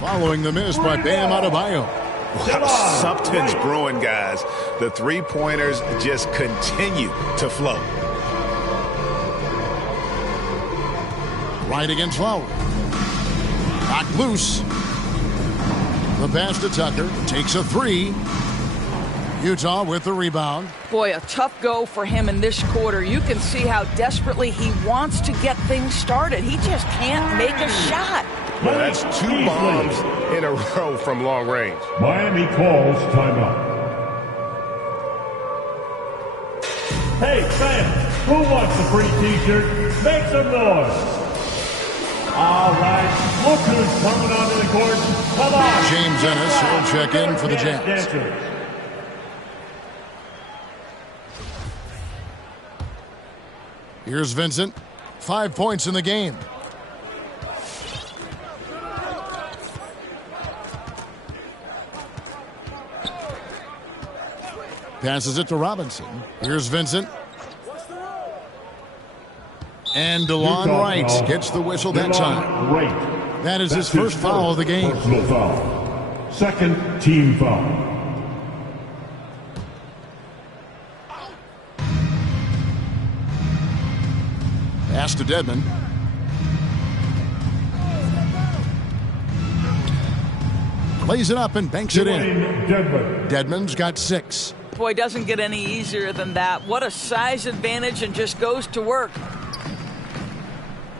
following the miss by Bam Adebayo. Wow, something's brewing, guys. The three-pointers just continue to flow. Right against Lowry. Knocked loose. The pass to Tucker. Takes a three. Utah with the rebound. Boy, a tough go for him in this quarter. You can see how desperately he wants to get things started. He just can't make a shot. Well, that's 2 bombs in a row from long range. Miami calls timeout. Hey, fans, who wants a free t-shirt? Make some noise. All right, look who's coming onto the court. Come on. James Ennis will check in for the Jazz. Here's Vincent. 5 points in the game. Passes it to Robinson. Here's Vincent. And DeLon Wright gets the whistle that time. That is his first foul of the game. Personal foul. Second team foul. Pass to Dedmon. Lays it up and banks it in. Dedmon's got 6. Boy, doesn't get any easier than that. What a size advantage, and just goes to work.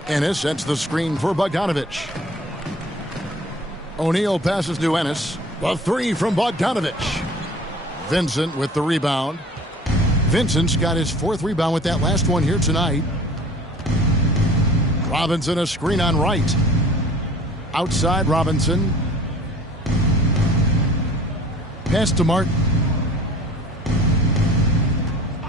Ennis sets the screen for Bogdanovic. O'Neal passes to Ennis. The three from Bogdanovic. Vincent with the rebound. Vincent's got his 4th rebound with that last one here tonight. Robinson a screen on Wright. Outside Robinson. Pass to Martin.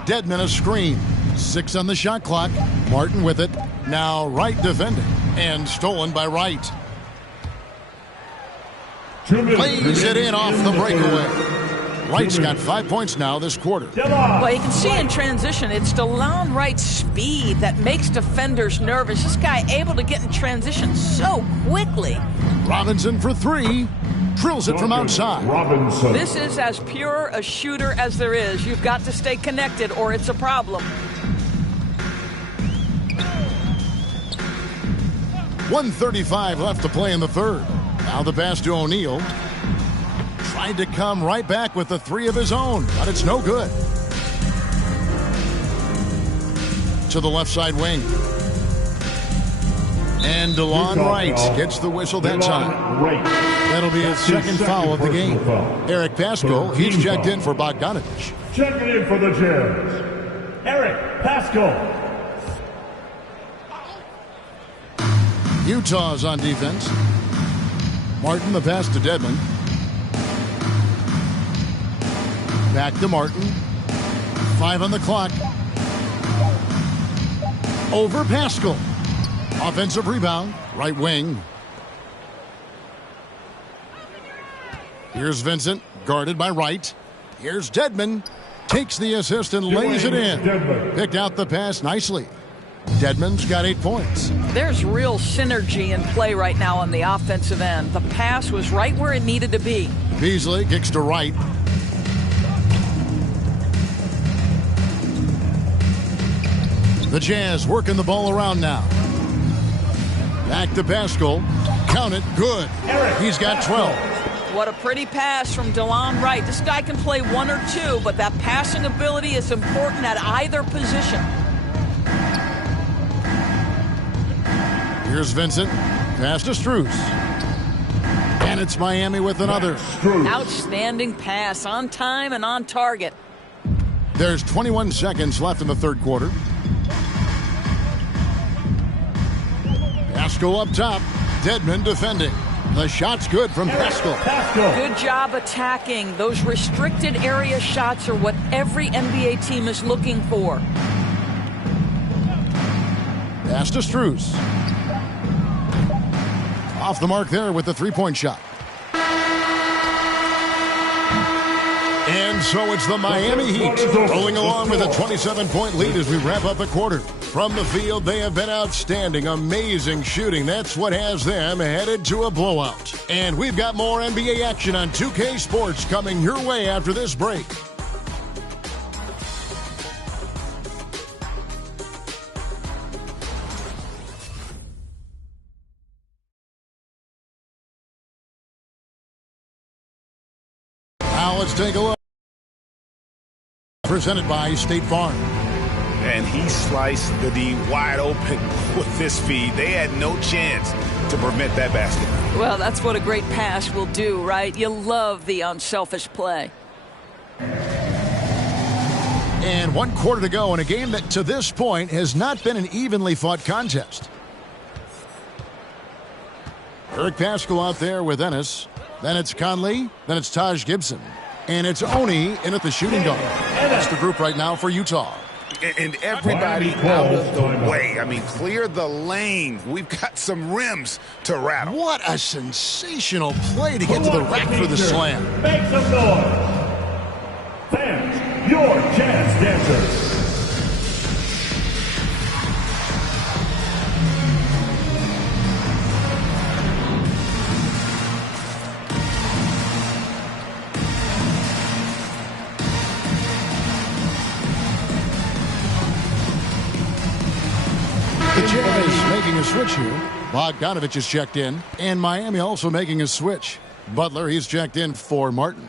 Dedmon a screen. 6 on the shot clock. Martin with it. Now Wright defending. And stolen by Wright. Lays it in off the breakaway. Wright's got 5 points now this quarter. Well, you can see in transition, it's DeLon Wright's speed that makes defenders nervous. This guy able to get in transition so quickly. Robinson for 3. Drills it from outside. Robinson. This is as pure a shooter as there is. You've got to stay connected or it's a problem. 1:35 left to play in the third. Now the pass to O'Neal. Tried to come right back with the 3 of his own, but it's no good. To the left side wing. And DeLon Wright gets the whistle that time. That'll be his second foul of the game. Eric Paschall, he's checked in for Bogdanovic. Checking in for the Jazz, Eric Paschall. Utah's on defense. Martin, the pass to Dedmon. Back to Martin. 5 on the clock. Over Pascal. Offensive rebound, right wing. Here's Vincent, guarded by Wright. Here's Dedmon. Takes the assist and lays it in. Picked out the pass nicely. Dedmon's got 8 points. There's real synergy in play right now on the offensive end. The pass was right where it needed to be. Beasley kicks to Wright. The Jazz working the ball around now. Back to Pascal. Count it. Good. He's got 12. What a pretty pass from DeLon Wright. This guy can play 1 or 2, but that passing ability is important at either position. Here's Vincent. Pass to Strus. And it's Miami with another. Outstanding pass, on time and on target. There's 21 seconds left in the third quarter. Pascal up top. Dedmon defending. The shot's good from Pascal. Good job attacking. Those restricted area shots are what every NBA team is looking for. Pass to Strus. Off the mark there with the three-point shot. And so it's the Miami Heat rolling along with a 27-point lead as we wrap up the quarter. From the field, they have been outstanding, amazing shooting. That's what has them headed to a blowout. And we've got more NBA action on 2K Sports coming your way after this break. Now let's take a look. Presented by State Farm. And he sliced the D wide open with this feed. They had no chance to prevent that basket. Well, that's what a great pass will do, right? You love the unselfish play. And 1 quarter to go in a game that to this point has not been an evenly fought contest. Eric Pascal out there with Ennis. Then it's Conley. Then it's Taj Gibson. And it's Oni in at the shooting guard. That's the group right now for Utah. And everybody out of the way. I mean, clear the lane. We've got some rims to rattle. What a sensational play to get to the rack for the slam. Make some noise. Fans, your Jazz dancers. The Jazz making a switch here. Bogdanovich is checked in. And Miami also making a switch. Butler, he's checked in for Martin.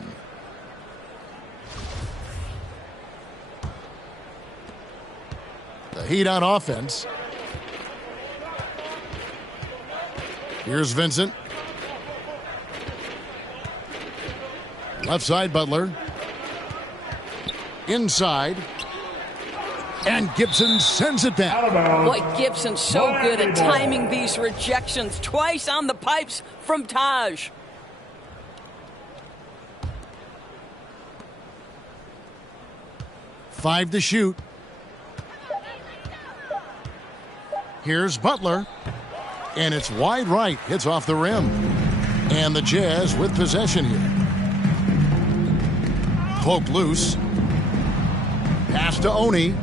The Heat on offense. Here's Vincent. Left side, Butler. Inside. And Gibson sends it back. Boy, Gibson's so good at timing these rejections. Twice on the pipes from Taj. Five to shoot. Here's Butler. And it's wide right. Hits off the rim. And the Jazz with possession here. Poked loose. Pass to Oni.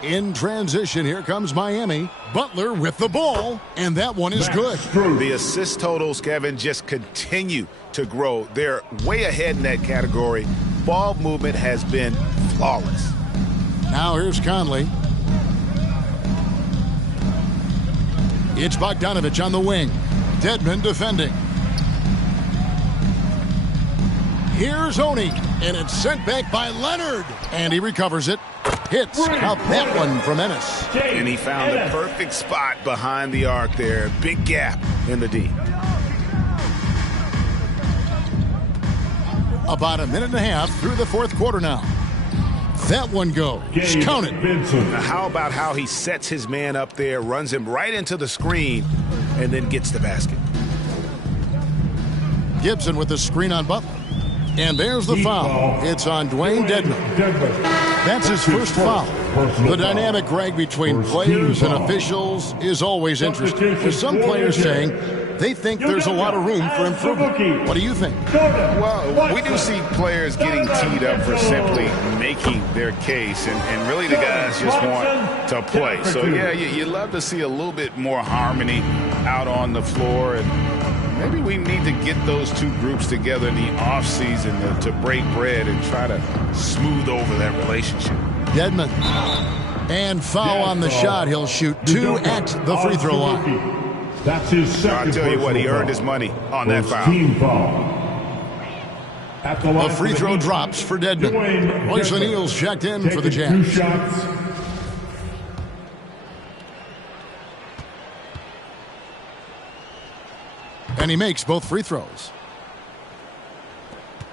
In transition, here comes Miami. Butler with the ball, and that one is good. The assist totals, Kevin, just continue to grow. They're way ahead in that category. Ball movement has been flawless. Now here's Conley. It's Bogdanovich on the wing. Dedmon defending. Here's Oni, and it's sent back by Leonard. And he recovers it. Hits out that one from Ennis. And he found the perfect spot behind the arc there. Big gap in the D. About a minute and a half through the fourth quarter now. That one goes. Count it. Now, how about how he sets his man up there, runs him right into the screen, and then gets the basket? Gibson with the screen on Butler. And there's the foul. It's on Dwayne Dedmon. That's his first foul. The dynamic, Greg, between players and officials is always interesting. With some players saying they think there's a lot of room for improvement. What do you think? Well, we do see players getting teed up for simply making their case, and really the guys just want to play. So, yeah, you love to see a little bit more harmony out on the floor, and maybe we need to get those two groups together in the offseason to break bread and try to smooth over that relationship. Dedmon. And foul on the shot. He'll shoot 2 at the free throw line. That's his second. I'll tell you what, he earned his money on that foul. Team foul. A free throw drops for Dedmon. Royce O'Neal's checked in for the Jazz. 2 shots. And he makes both free throws.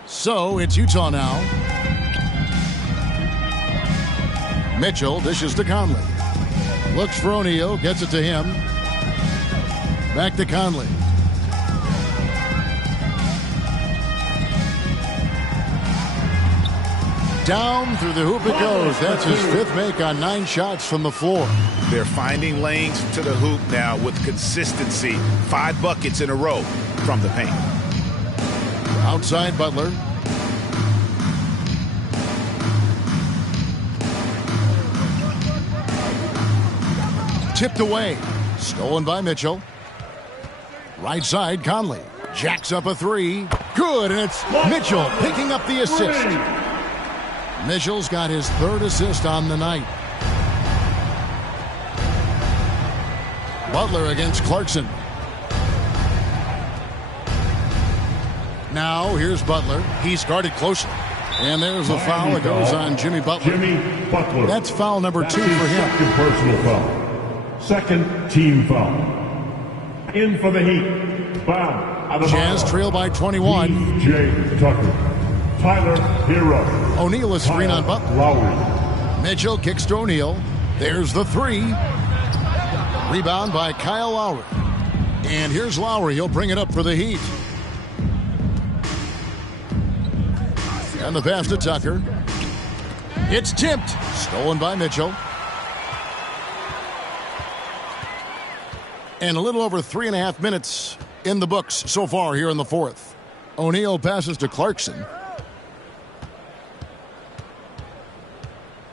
So it's Utah now. Mitchell dishes to Conley. Looks for O'Neal, gets it to him. Back to Conley. Down through the hoop it goes. That's his 5th make on 9 shots from the floor. They're finding lanes to the hoop now with consistency. 5 buckets in a row from the paint. Outside Butler. Tipped away. Stolen by Mitchell. Right side, Conley. Jacks up a 3. Good, and it's Mitchell picking up the assist. Mitchell's got his 3rd assist on the night. Butler against Clarkson. Now here's Butler. He's guarded closely. And there's a foul that goes on Jimmy Butler. That's foul number 2 for him. Second personal foul. Second team foul. In for the Heat. Foul. Jazz trail by 21. J. Tucker. Tyler Hero. O'Neal is screen on Butler. Lowry. Mitchell kicks to O'Neal. There's the 3. Rebound by Kyle Lowry. And here's Lowry. He'll bring it up for the Heat. And the pass to Tucker. It's tipped. Stolen by Mitchell. And a little over 3.5 minutes in the books so far here in the 4th. O'Neal passes to Clarkson.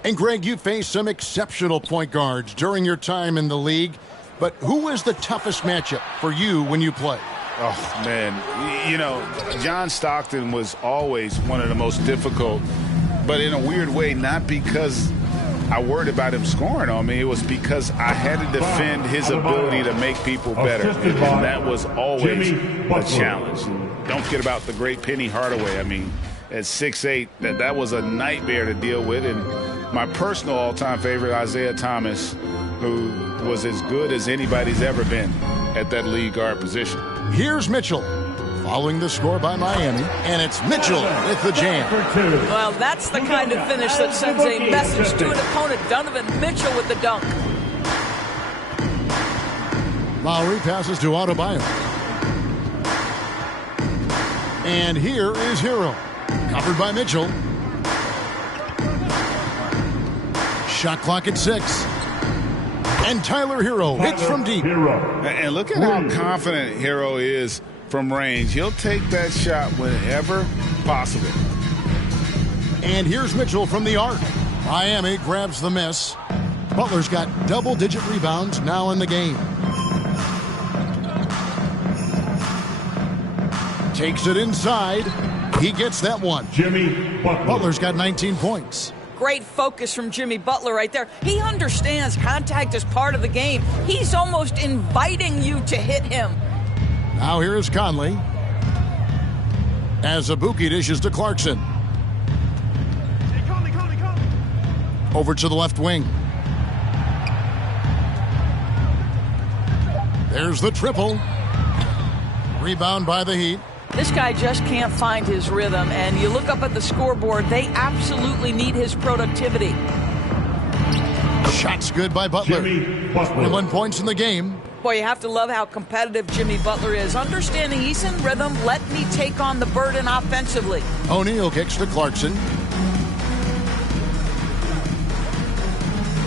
And Greg, you faced some exceptional point guards during your time in the league. But who was the toughest matchup for you when you played? Oh, man. You know, John Stockton was always one of the most difficult, but in a weird way, not because I worried about him scoring on me. It was because I had to defend his ability to make people better. And that was always a challenge. Don't forget about the great Penny Hardaway. I mean, at 6'8", that was a nightmare to deal with. And my personal all-time favorite, Isaiah Thomas, who was as good as anybody's ever been at that lead guard position. Here's Mitchell following the score by Miami, and it's Mitchell with the jam. Well, that's the kind of finish that sends a message to an opponent. Donovan Mitchell with the dunk. Lowry passes to Adebayo. And here is Hero, covered by Mitchell. Shot clock at 6. And Tyler Hero hits from deep. And look at how confident Hero is from range. He'll take that shot whenever possible. And here's Mitchell from the arc. Miami grabs the miss. Butler's got double-digit rebounds now in the game. Takes it inside. He gets that one. Jimmy Butler. Butler's got 19 points. Great focus from Jimmy Butler right there. He understands contact is part of the game. He's almost inviting you to hit him. Now here is Conley. As Abuki dishes to Clarkson. Over to the left wing. There's the triple. Rebound by the Heat. This guy just can't find his rhythm, and you look up at the scoreboard, they absolutely need his productivity. Shot's good by Butler. 21 points in the game. Boy, you have to love how competitive Jimmy Butler is. Understanding he's in rhythm, let me take on the burden offensively. O'Neal kicks to Clarkson.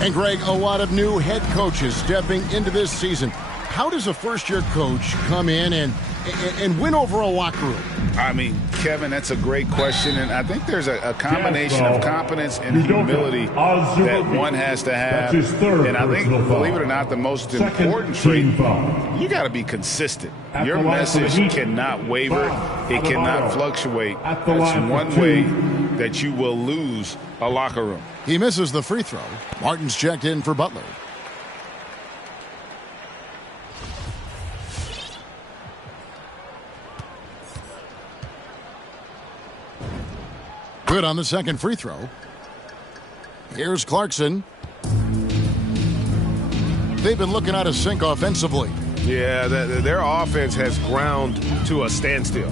And Greg, a lot of new head coaches stepping into this season. How does a first-year coach come in and win over a locker room? I mean, Kevin, that's a great question, and I think there's a combination of confidence and humility that one has to have. And I think, believe it or not, the most important trait, you got to be consistent. Your message cannot waver. It cannot fluctuate. That's one way that you will lose a locker room. He misses the free throw. Martin's checked in for Butler. Good on the second free throw. Here's Clarkson. They've been looking out of sync offensively. Yeah, their offense has ground to a standstill.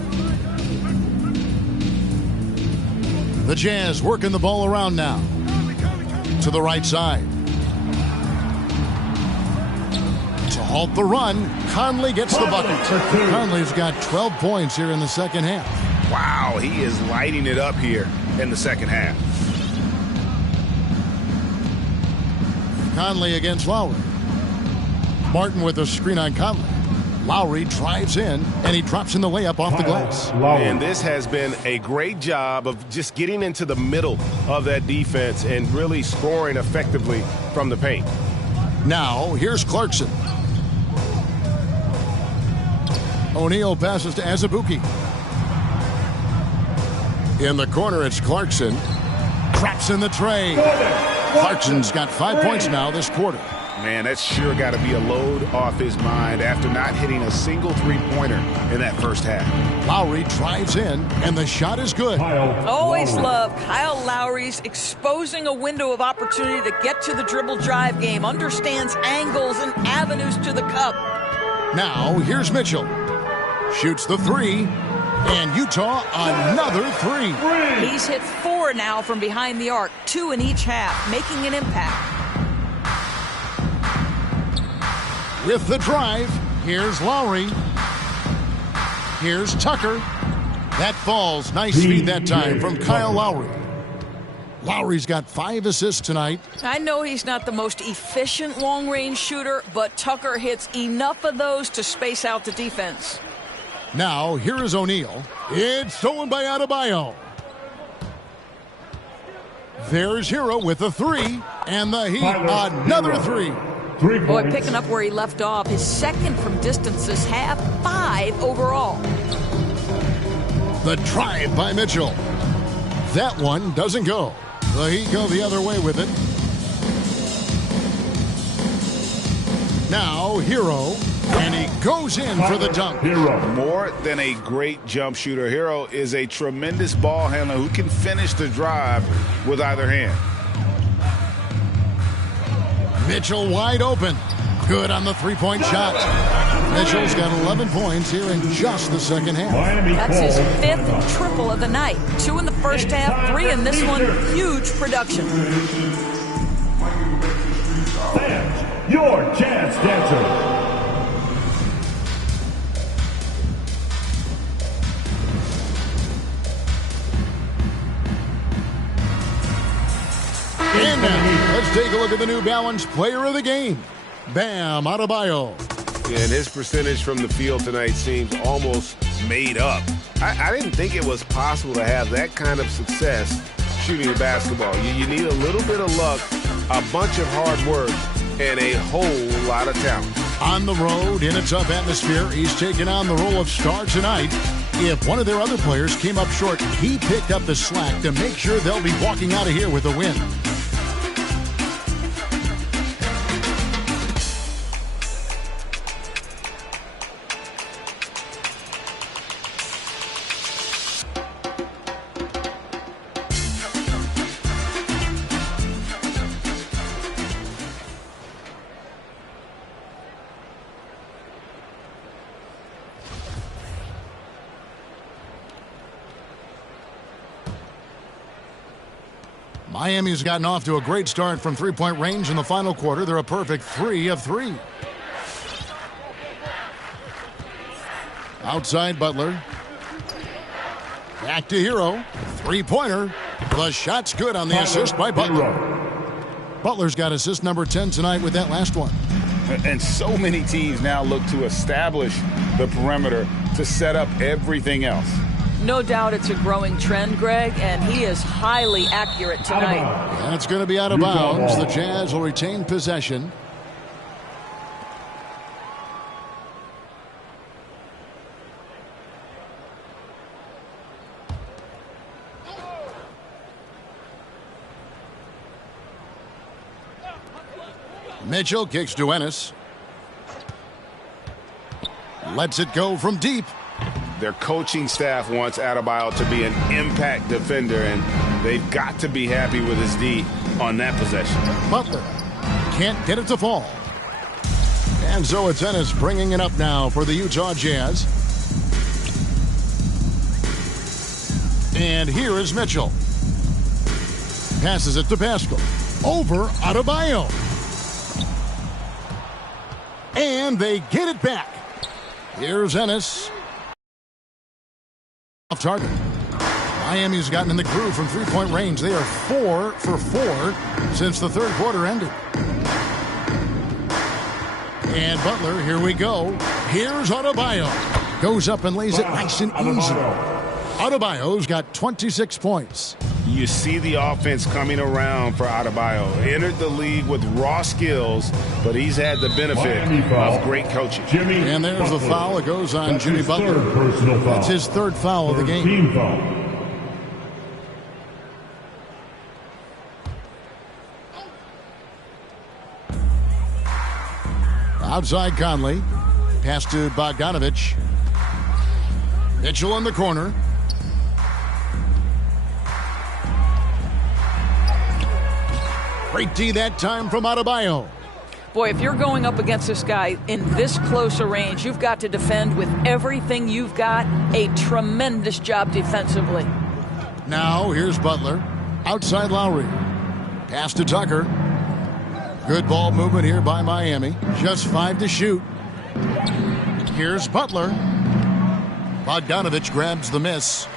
The Jazz working the ball around now. To the right side. To halt the run, Conley gets the bucket. Conley's got 12 points here in the second half. Wow, he is lighting it up here in the second half. Conley against Lowry. Martin with a screen on Conley. Lowry drives in, and he drops in the layup off the glass. And this has been a great job of just getting into the middle of that defense and really scoring effectively from the paint. Now, here's Clarkson. O'Neal passes to Azubuike. In the corner, it's Clarkson. Traps in the tray. Clarkson's got 5 points now this quarter. Man, that's sure got to be a load off his mind after not hitting a single three-pointer in that first half. Lowry drives in, and the shot is good. Always love Kyle Lowry's exposing a window of opportunity to get to the dribble drive game, understands angles and avenues to the cup. Now, here's Mitchell. Shoots the three, and Utah another three. He's hit 4 now from behind the arc, 2 in each half, making an impact. With the drive, here's Lowry. Here's Tucker. That falls. Nice feed that time from Kyle Lowry. Lowry's got 5 assists tonight. I know he's not the most efficient long-range shooter, but Tucker hits enough of those to space out the defense. Now, here is O'Neal. It's stolen by Adebayo. There's Hero with a three, and the Heat another three. Boy, picking up where he left off. His second from distance this half, 5 overall. The drive by Mitchell. That one doesn't go. The Heat go the other way with it. Now, Hero, and he goes in for the dunk. More than a great jump shooter, Hero is a tremendous ball handler who can finish the drive with either hand. Mitchell wide open. Good on the three-point shot. Mitchell's got 11 points here in just the second half. That's his 5th triple of the night. 2 in the first half, 3 in this one. Huge production. Fans, your Jazz Dancer. And now, let's take a look at the New Balance Player of the Game, Bam Adebayo. And his percentage from the field tonight seems almost made up. I didn't think it was possible to have that kind of success shooting the basketball. You need a little bit of luck, a bunch of hard work, and a whole lot of talent. On the road, in a tough atmosphere, he's taking on the role of star tonight. If one of their other players came up short, he picked up the slack to make sure they'll be walking out of here with a win. Miami's gotten off to a great start from three-point range in the final quarter. They're a perfect 3 of 3. Outside Butler. Back to Hero. Three-pointer. The shot's good on the assist by Butler. Butler's got assist number 10 tonight with that last one. And so many teams now look to establish the perimeter to set up everything else. No doubt it's a growing trend, Greg, and he is highly accurate tonight. That's going to be out of bounds. The Jazz will retain possession. Mitchell kicks to Ennis. Lets it go from deep. Their coaching staff wants Adebayo to be an impact defender, and they've got to be happy with his D on that possession. Butler can't get it to fall. And so it's Ennis bringing it up now for the Utah Jazz. And here is Mitchell. Passes it to Pascal. Over Adebayo. And they get it back. Here's Ennis. Off target. Miami's gotten in the groove from three-point range. They are 4 for 4 since the third quarter ended. And Butler, here we go. Here's Adebayo. Goes up and lays it nice and easy. Adebayo's got 26 points. You see the offense coming around for Adebayo. Entered the league with raw skills, but he's had the benefit of great coaching. And there's the foul. It goes on Jimmy Butler. That's his third foul of the game. Outside Conley. Pass to Bogdanovich. Mitchell in the corner. Great D that time from Adebayo. Boy, if you're going up against this guy in this close a range, you've got to defend with everything you've got. A tremendous job defensively. Now, here's Butler. Outside Lowry. Pass to Tucker. Good ball movement here by Miami. Just 5 to shoot. Here's Butler. Bogdanovich grabs the miss.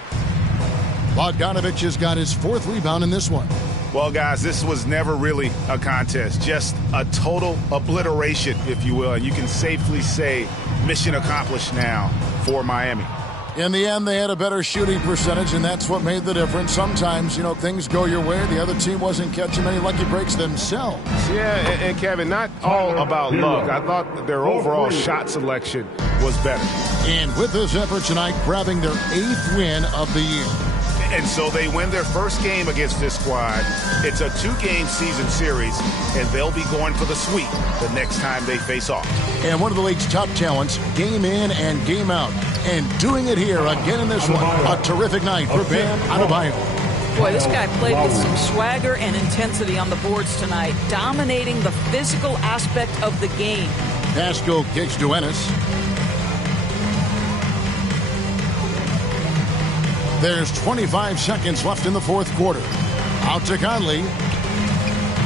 Bogdanovich has got his 4th rebound in this one. Well, guys, this was never really a contest, just a total obliteration, if you will. And you can safely say mission accomplished now for Miami. In the end, they had a better shooting percentage, and that's what made the difference. Sometimes, things go your way. The other team wasn't catching many lucky breaks themselves. Yeah, and Kevin, not all about luck. I thought their overall shot selection was better. And with this effort tonight, grabbing their 8th win of the year. And so they win their first game against this squad. It's a 2-game season series, and they'll be going for the sweep the next time they face off. And one of the league's top talents, game in and game out. And doing it here again in this one. A terrific night for Bam Adebayo. Boy, this guy played with some swagger and intensity on the boards tonight, dominating the physical aspect of the game. Pascal kicks to Ennis. There's 25 seconds left in the 4th quarter. Out to Conley.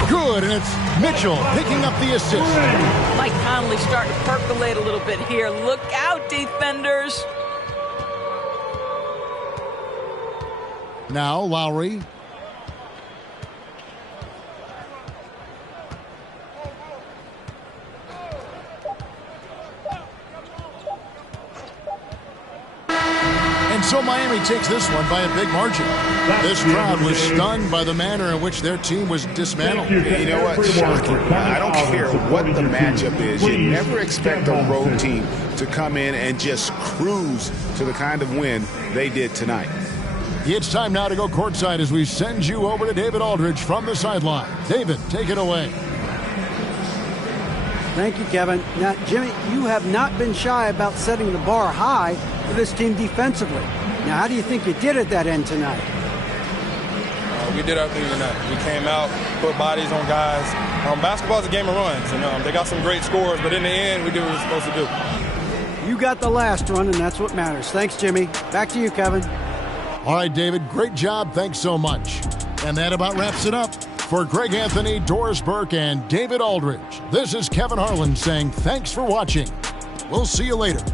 Good, and it's Mitchell picking up the assist. Mike Conley starting to percolate a little bit here. Look out, defenders. Now Lowry. And so Miami takes this one by a big margin. This crowd was stunned by the manner in which their team was dismantled. You know what? Shocking. I don't care what the matchup is. You never expect a road team to come in and just cruise to the kind of win they did tonight. It's time now to go courtside as we send you over to David Aldridge from the sideline. David, take it away. Thank you, Kevin. Now, Jimmy, you have not been shy about setting the bar high for this team defensively. Now, how do you think you did at that end tonight? We did our thing tonight. We came out, put bodies on guys. Basketball is a game of runs, and they got some great scores, but in the end, we did what we were supposed to do. You got the last one, and that's what matters. Thanks, Jimmy. Back to you, Kevin. All right, David, great job. Thanks so much. And that about wraps it up. For Greg Anthony, Doris Burke, and David Aldridge, this is Kevin Harlan saying thanks for watching. We'll see you later.